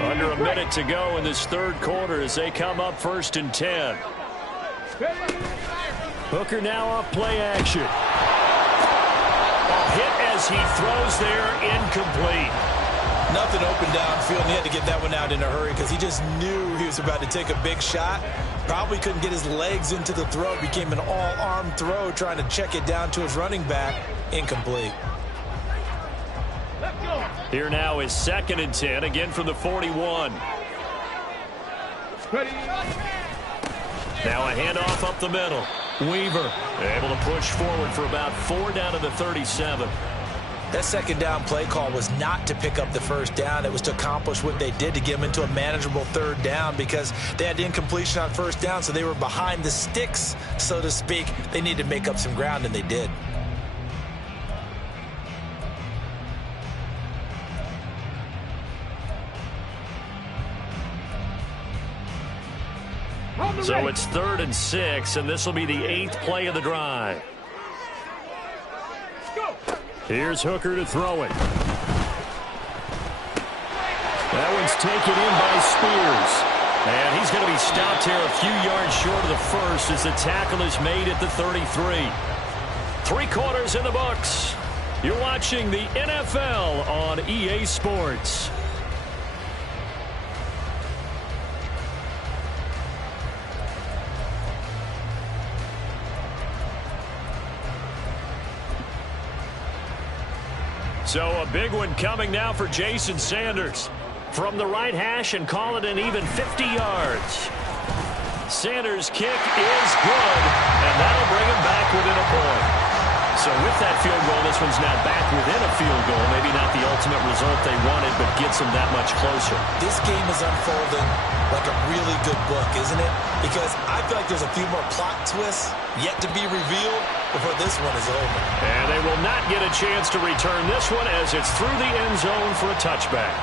Under a minute to go in this 3rd quarter as they come up 1st and 10. Hooker now off play action. A hit as he throws there, incomplete. Nothing open downfield, and he had to get that one out in a hurry because he just knew he was about to take a big shot. Probably couldn't get his legs into the throw. Became an all-arm throw trying to check it down to his running back. Incomplete. Here now is 2nd and 10, again from the 41. Now a handoff up the middle. Weaver able to push forward for about 4 down to the 37. That 2nd down play call was not to pick up the 1st down. It was to accomplish what they did to get them into a manageable 3rd down because they had incompletion on 1st down, so they were behind the sticks, so to speak. They needed to make up some ground, and they did. So it's 3rd and 6, and this will be the 8th play of the drive. Here's Hooker to throw it. That one's taken in by Spears. And he's going to be stopped here a few yards short of the 1st as the tackle is made at the 33. 3 quarters in the books. You're watching the NFL on EA Sports. So a big one coming now for Jason Sanders. From the right hash and call it an even 50 yards. Sanders' kick is good, and that'll bring him back within a point. So with that field goal, this one's now back within a field goal. Maybe not the ultimate result they wanted, but gets them that much closer. This game is unfolding like a really good book, isn't it? Because I feel like there's a few more plot twists yet to be revealed before this one is over. And they will not get a chance to return this one as it's through the end zone for a touchback.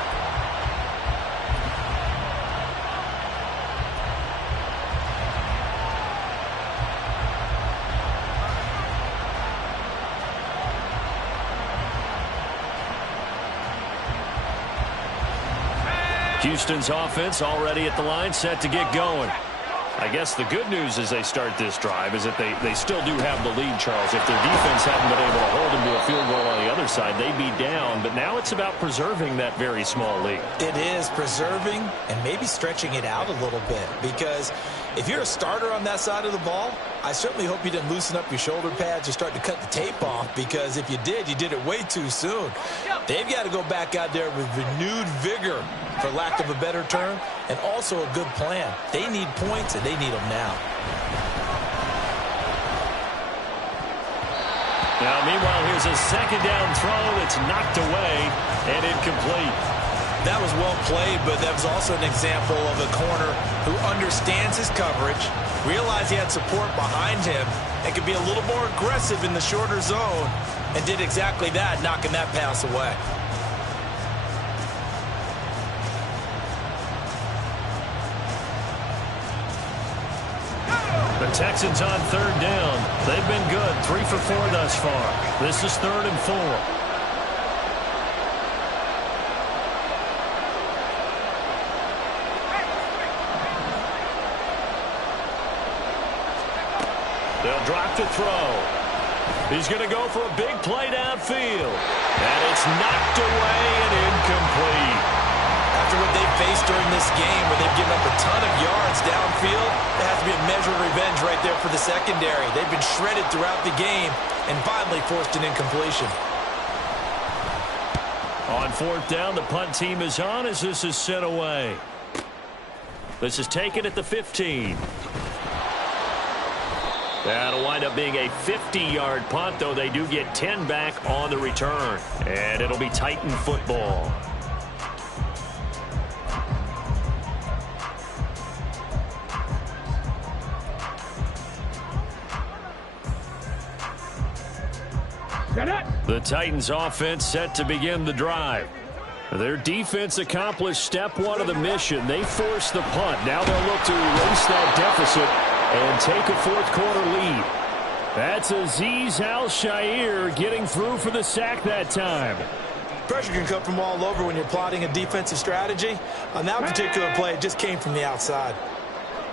Houston's offense already at the line, set to get going. I guess the good news as they start this drive is that they still do have the lead, Charles. If their defense hadn't been able to hold them to a field goal on the other side, they'd be down. But now it's about preserving that very small lead. It is preserving and maybe stretching it out a little bit. Because if you're a starter on that side of the ball, I certainly hope you didn't loosen up your shoulder pads or start to cut the tape off. Because if you did it way too soon. They've got to go back out there with renewed vigor, for lack of a better term, and also a good plan. They need points, and they need them now. Now, meanwhile, here's a 2nd down throw that's knocked away and incomplete. That was well played, but that was also an example of a corner who understands his coverage, realized he had support behind him, and could be a little more aggressive in the shorter zone, and did exactly that, knocking that pass away. The Texans on third down. They've been good, 3 for 4 thus far. This is 3rd and 4. They'll drop to throw. He's going to go for a big play downfield. And it's knocked away and incomplete. After what they've faced during this game, where they've given up a ton of yards downfield, there has to be a measure of revenge right there for the secondary. They've been shredded throughout the game and finally forced an incompletion. On 4th down, the punt team is on as this is sent away. This is taken at the 15. That'll wind up being a 50-yard punt, though they do get 10 back on the return. And it'll be Titan football. The Titans offense set to begin the drive. Their defense accomplished step 1 of the mission. They forced the punt. Now they'll look to erase that deficit and take a 4th quarter lead. That's Azeez Al-Shaair getting through for the sack that time. Pressure can come from all over when you're plotting a defensive strategy. On that particular play, it just came from the outside.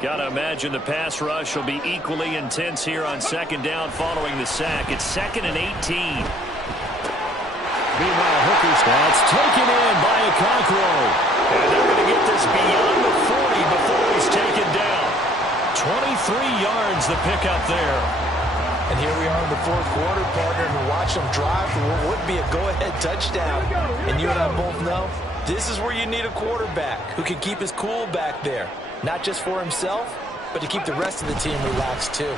Got to imagine the pass rush will be equally intense here on 2nd down following the sack. It's 2nd and 18. Meanwhile, Hooker's that's taken in by Okonkwo. And they're going to get this beyond the 40 before he's taken down. 23 yards the pickup there. And here we are in the 4th quarter, partner, and watch them drive for what would be a go-ahead touchdown. And you and I both know this is where you need a quarterback who can keep his cool back there. Not just for himself, but to keep the rest of the team relaxed too.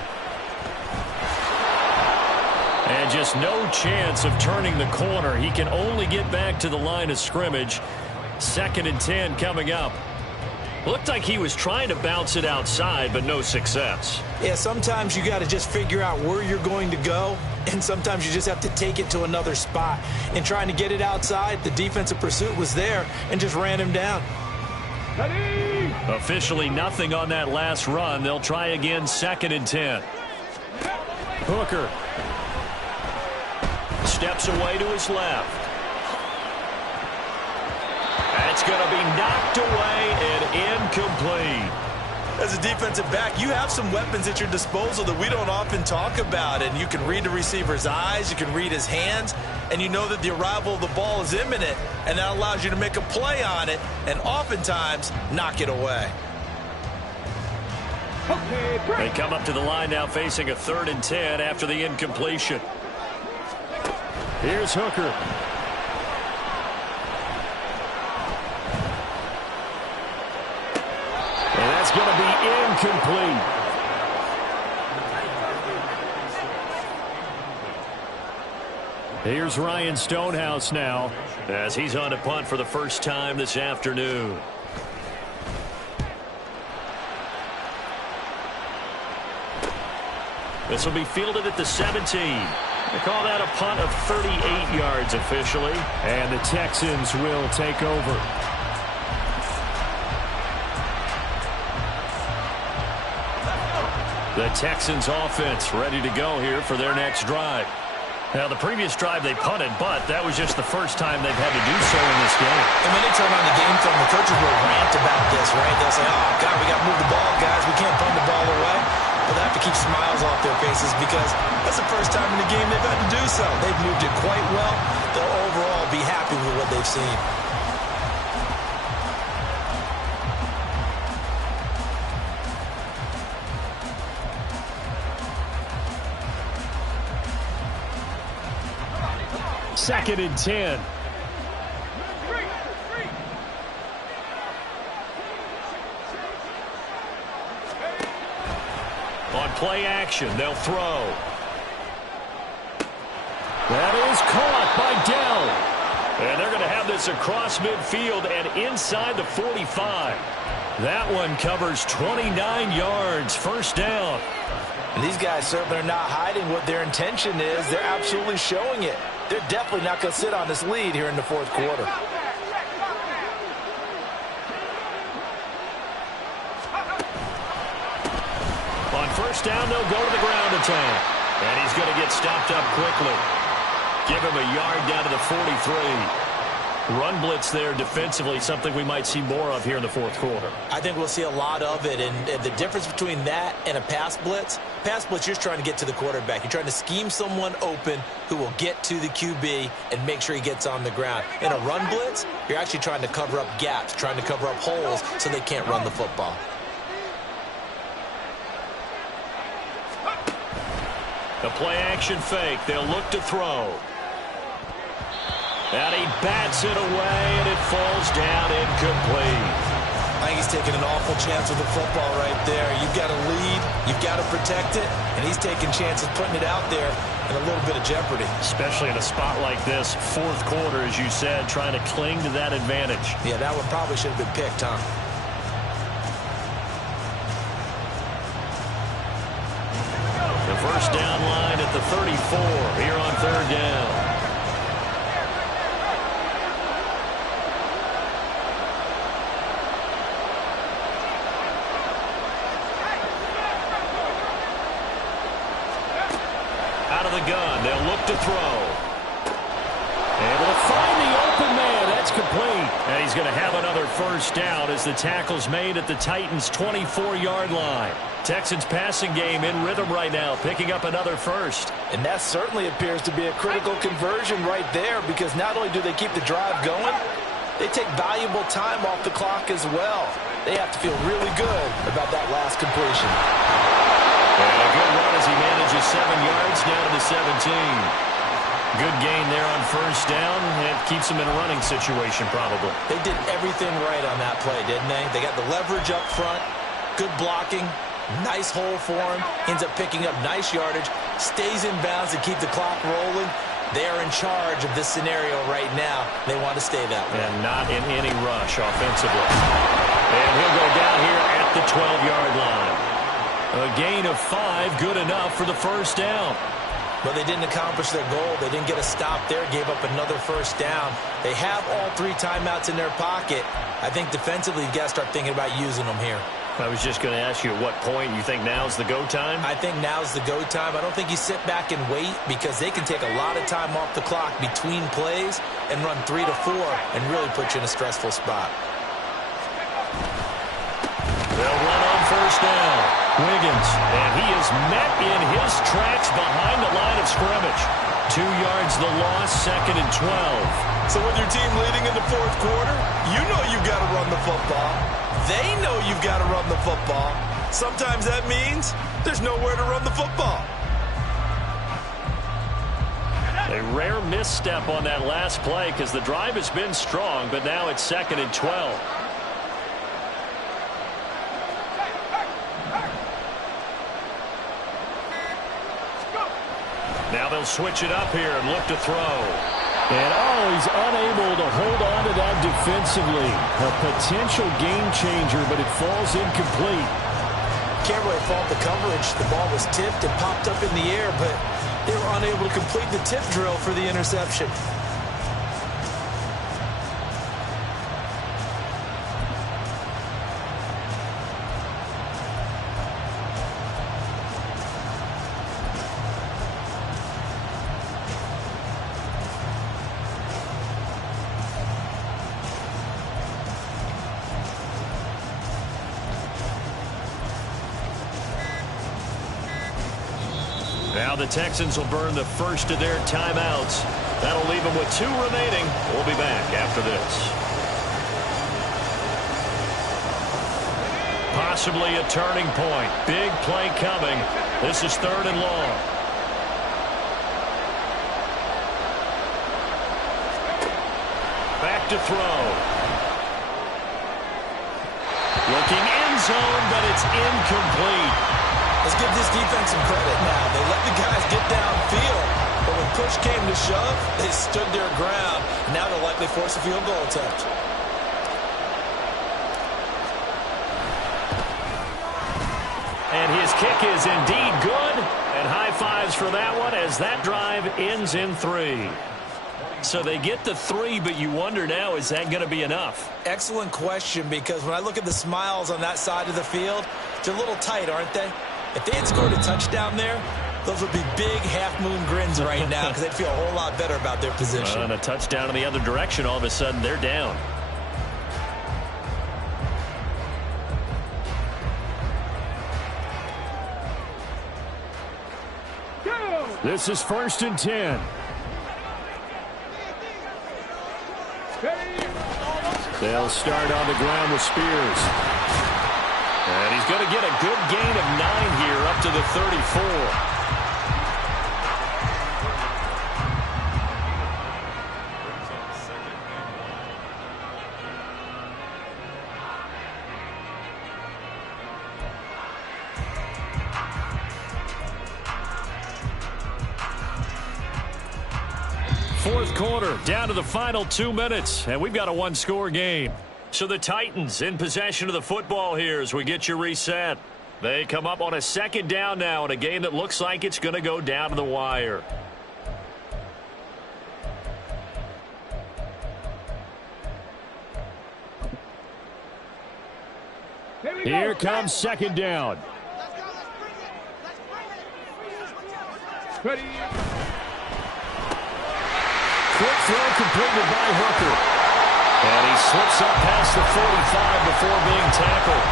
And just no chance of turning the corner. He can only get back to the line of scrimmage. 2nd and 10 coming up. Looked like he was trying to bounce it outside, but no success. Yeah, sometimes you got to just figure out where you're going to go, and sometimes you just have to take it to another spot. In trying to get it outside, the defensive pursuit was there and just ran him down. Officially nothing on that last run. They'll try again, 2nd and 10. Hooker steps away to his left. That's going to be knocked away and incomplete. As a defensive back, you have some weapons at your disposal that we don't often talk about. And you can read the receiver's eyes, you can read his hands, and you know that the arrival of the ball is imminent. And that allows you to make a play on it and oftentimes knock it away. They come up to the line now facing a 3rd and 10 after the incompletion. Here's Hooker. And that's going to be incomplete. Here's Ryan Stonehouse now as he's on to punt for the first time this afternoon. This will be fielded at the 17. They call that a punt of 38 yards officially. And the Texans will take over. The Texans offense ready to go here for their next drive. Now, the previous drive they punted, but that was just the first time they've had to do so in this game. And when they turn on the game film, the coaches will rant about this, right? They'll say, oh, God, we got to move the ball, guys. We can't punt the ball away. But they have to keep smiles off their faces because that's the first time in the game they've had to do so. They've moved it quite well. They'll overall be happy with what they've seen. Second and 10. On play action, they'll throw. That is caught by Dell. And they're going to have this across midfield and inside the 45. That one covers 29 yards, first down. And these guys certainly are not hiding what their intention is. They're absolutely showing it. They're definitely not going to sit on this lead here in the fourth quarter. On first down, they'll go to the ground attack. And he's going to get stopped up quickly. Give him a yard down to the 43. Run blitz there defensively, something we might see more of here in the fourth quarter. I think we'll see a lot of it, and the difference between that and a pass blitz, you're just trying to get to the quarterback. You're trying to scheme someone open who will get to the QB and make sure he gets on the ground. In a run blitz, you're actually trying to cover up gaps, trying to cover up holes so they can't run the football. The play-action fake. They'll look to throw. And he bats it away, and it falls down incomplete. I think he's taking an awful chance with the football right there. You've got to lead, you've got to protect it, and he's taking chances putting it out there in a little bit of jeopardy. Especially in a spot like this, fourth quarter, as you said, trying to cling to that advantage. Yeah, that one probably should have been picked, huh? The first down line at the 34 here on third down. Out of the gun, they'll look to throw. Able to find the open man. That's complete. And he's going to have another first down as the tackle's made at the Titans' 24-yard line. Texans passing game in rhythm right now, picking up another first. And that certainly appears to be a critical conversion right there, because not only do they keep the drive going, they take valuable time off the clock as well. They have to feel really good about that last completion. And a good run as he manages 7 yards down to the 17. Good gain there on first down, and it keeps him in a running situation probably. They did everything right on that play, didn't they? They got the leverage up front, good blocking, nice hole for him, ends up picking up nice yardage, stays in bounds to keep the clock rolling. They're in charge of this scenario right now. They want to stay that way. And not in any rush offensively. And he'll go down here at the 12-yard line. A gain of 5, good enough for the first down. But they didn't accomplish their goal. They didn't get a stop there, gave up another first down. They have all 3 timeouts in their pocket. I think defensively, you've got to start thinking about using them here. I was just going to ask you at what point you think now's the go time? I think now's the go time. I don't think you sit back and wait, because they can take a lot of time off the clock between plays and run 3 to 4 and really put you in a stressful spot. They'll run on first down. Wiggins, and he is met in his tracks behind the line of scrimmage. 2 yards the loss, 2nd and 12. So with your team leading in the fourth quarter, you know you've got to run the football. They know you've got to run the football. Sometimes that means there's nowhere to run the football. A rare misstep on that last play, because the drive has been strong, but now it's 2nd and 12. Now they'll switch it up here and look to throw. And, he's unable to hold on to that defensively. A potential game changer, but it falls incomplete. Can't really fault the coverage. The ball was tipped and popped up in the air, but they were unable to complete the tip drill for the interception. Now the Texans will burn the first of their timeouts. That'll leave them with 2 remaining. We'll be back after this. Possibly a turning point. Big play coming. This is 3rd and long. Back to throw. Looking end zone, but it's incomplete. Let's give this defense some credit now. They let the guys get downfield, but when push came to shove, they stood their ground. Now they'll let likely force a field goal attempt. And his kick is indeed good. And high fives for that one as that drive ends in 3. So they get the 3, but you wonder now, is that going to be enough? Excellent question, because when I look at the smiles on that side of the field, they're a little tight, aren't they? If they had scored a touchdown there, those would be big half-moon grins right now because they'd feel a whole lot better about their position. And a touchdown in the other direction, all of a sudden they're down. This is 1st and 10. They'll start on the ground with Spears. And he's going to get a good gain of 9 here up to the 34. Fourth quarter, down to the final 2 minutes, and we've got a one-score game. So the Titans in possession of the football here as we get you reset. They come up on a 2nd down now in a game that looks like it's going to go down to the wire. Here comes 2nd down. Ready. Quick throw completed by Hooker. And he slips up past the 45 before being tackled.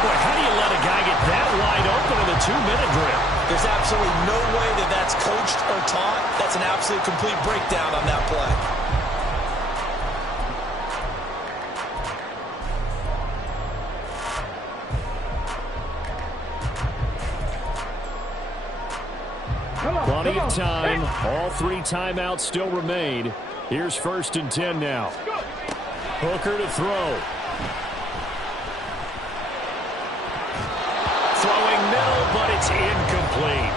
Boy, how do you let a guy get that wide open in a 2-minute drill? There's absolutely no way that that's coached or taught. That's an absolute complete breakdown on that play. Plenty of time. All 3 timeouts still remain. Here's 1st and 10 now. Hooker to throw. Throwing middle, but it's incomplete.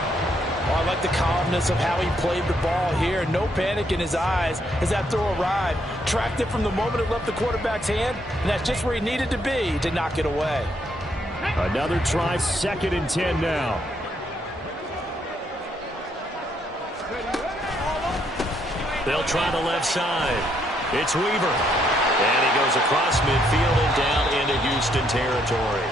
Oh, I like the calmness of how he played the ball here. No panic in his eyes as that throw arrived. Tracked it from the moment it left the quarterback's hand, and that's just where he needed to be to knock it away. Another try, 2nd and 10 now. They'll try the left side. It's Weaver. And he goes across midfield and down into Houston territory.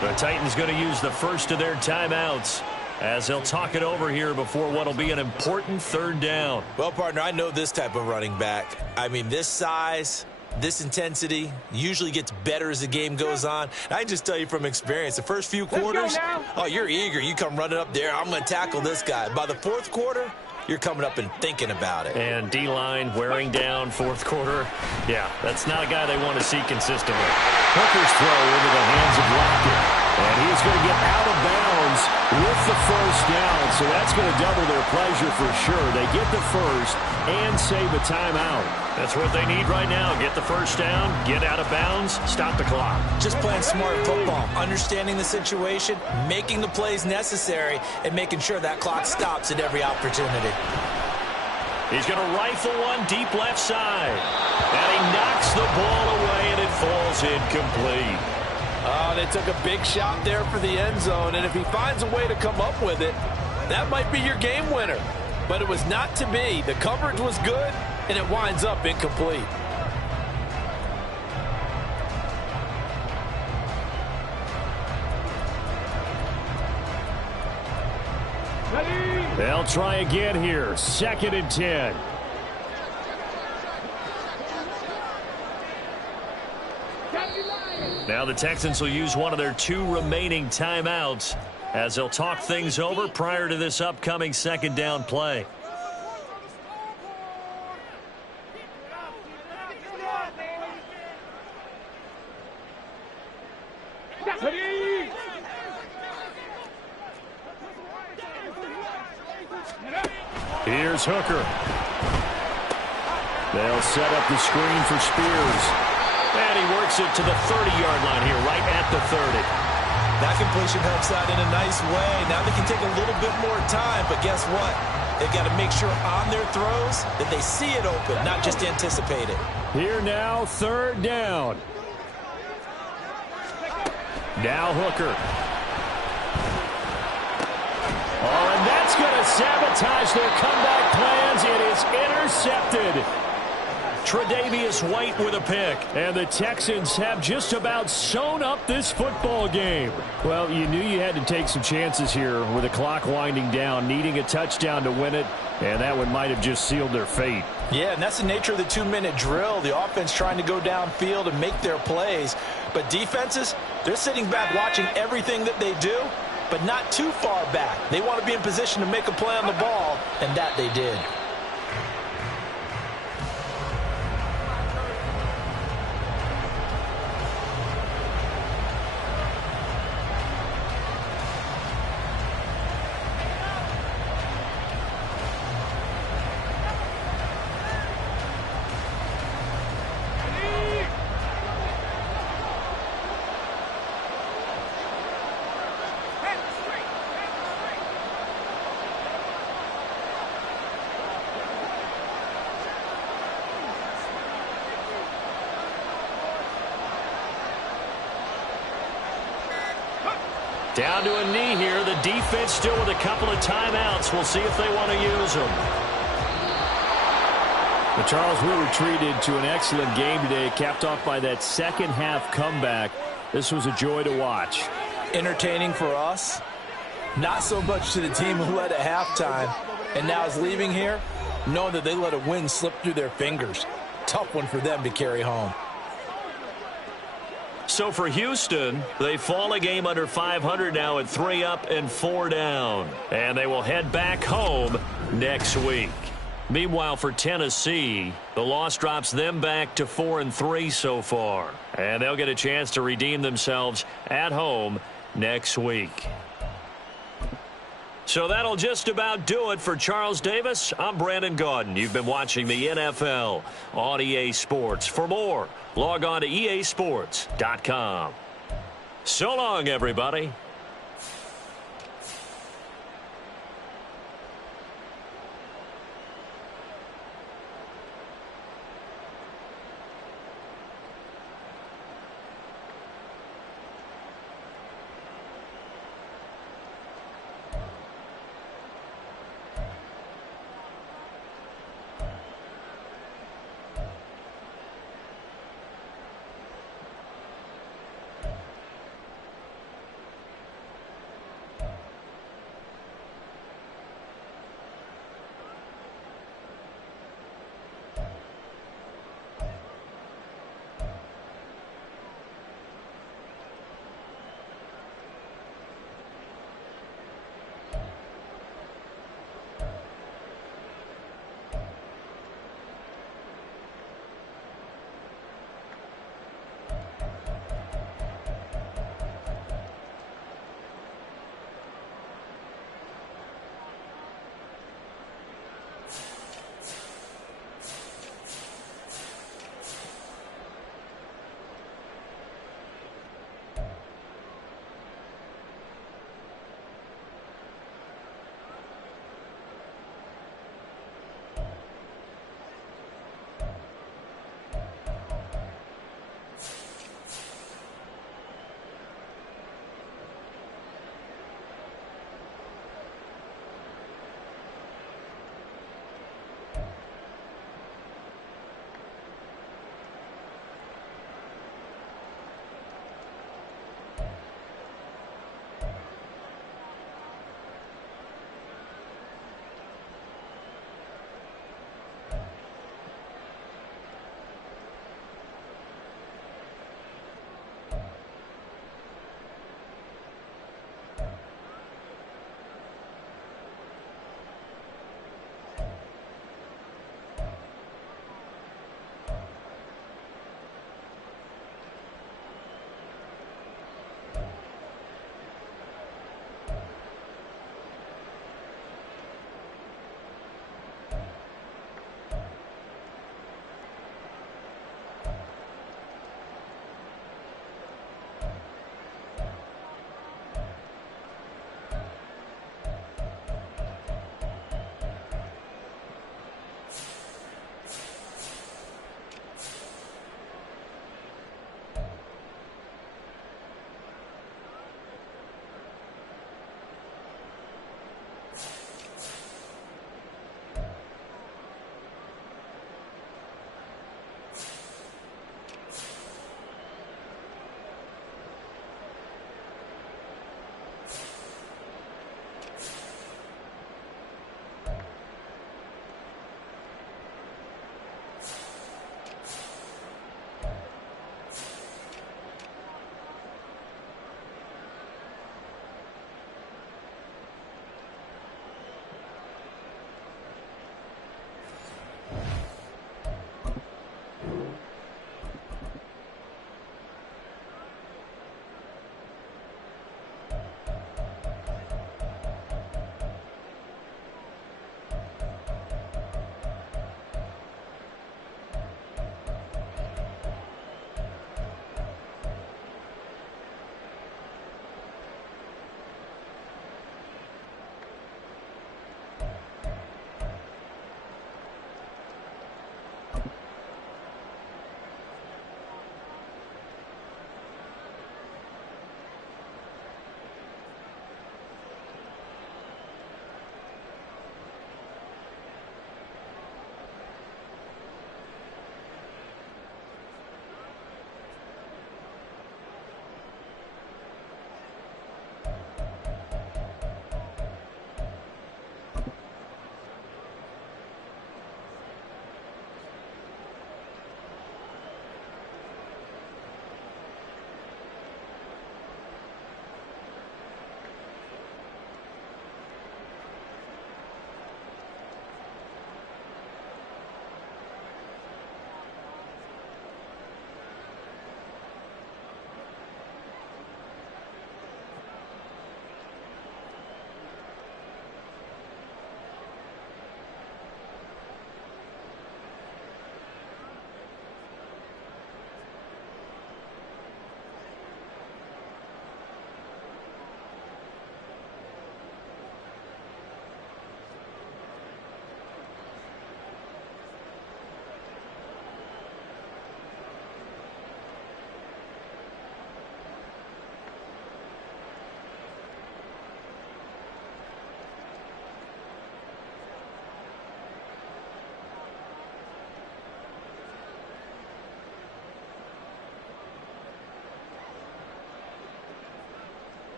The Titans going to use the first of their timeouts as they'll talk it over here before what will be an important 3rd down. Well, partner, I know this type of running back. I mean, this size, this intensity usually gets better as the game goes on. And I can just tell you from experience, the first few quarters, oh, you're eager. You come running up there, I'm going to tackle this guy. By the 4th quarter, you're coming up and thinking about it. And D-line wearing down 4th quarter. Yeah, that's not a guy they want to see consistently. Hooker's throw into the hands of Lockett. And he's going to get out of bounds with the 1st down. So that's going to double their pleasure for sure. They get the 1st and save a timeout. That's what they need right now. Get the 1st down, get out of bounds, stop the clock. Just playing smart football, understanding the situation, making the plays necessary, and making sure that clock stops at every opportunity. He's going to rifle one deep left side. And he knocks the ball away, and it falls incomplete. Oh, they took a big shot there for the end zone, and if he finds a way to come up with it, that might be your game winner. But it was not to be. The coverage was good, and it winds up incomplete. Ready. They'll try again here. 2nd and 10. Now the Texans will use one of their 2 remaining timeouts as they'll talk things over prior to this upcoming 2nd down play. Ready. Here's Hooker. They'll set up the screen for Spears. And he works it to the 30-yard line here, right at the 30. That completion helps out in a nice way. Now they can take a little bit more time, but guess what? They've got to make sure on their throws that they see it open, not just anticipate it. Here now, third down. Now Hooker. Oh, and that's going to sabotage their comeback plans. It is intercepted. Tre'Davious White with a pick. And the Texans have just about sewn up this football game. Well, you knew you had to take some chances here with the clock winding down, needing a touchdown to win it, and that one might have just sealed their fate. Yeah, and that's the nature of the 2-minute drill. The offense trying to go downfield and make their plays. But defenses, they're sitting back watching everything that they do, but not too far back. They want to be in position to make a play on the ball, and that they did. Down to a knee here. The defense still with a couple of timeouts. We'll see if they want to use them. But Charles, we were treated to an excellent game today, capped off by that second half comeback. This was a joy to watch. Entertaining for us, not so much to the team who led at halftime and now is leaving here knowing that they let a win slip through their fingers. Tough one for them to carry home. So for Houston, they fall a game under 500 now at 3 up and 4 down. And they will head back home next week. Meanwhile, for Tennessee, the loss drops them back to 4-3 so far. And they'll get a chance to redeem themselves at home next week. So that'll just about do it for Charles Davis. I'm Brandon Gaudin. You've been watching the NFL on EA Sports. For more, log on to easports.com. So long, everybody.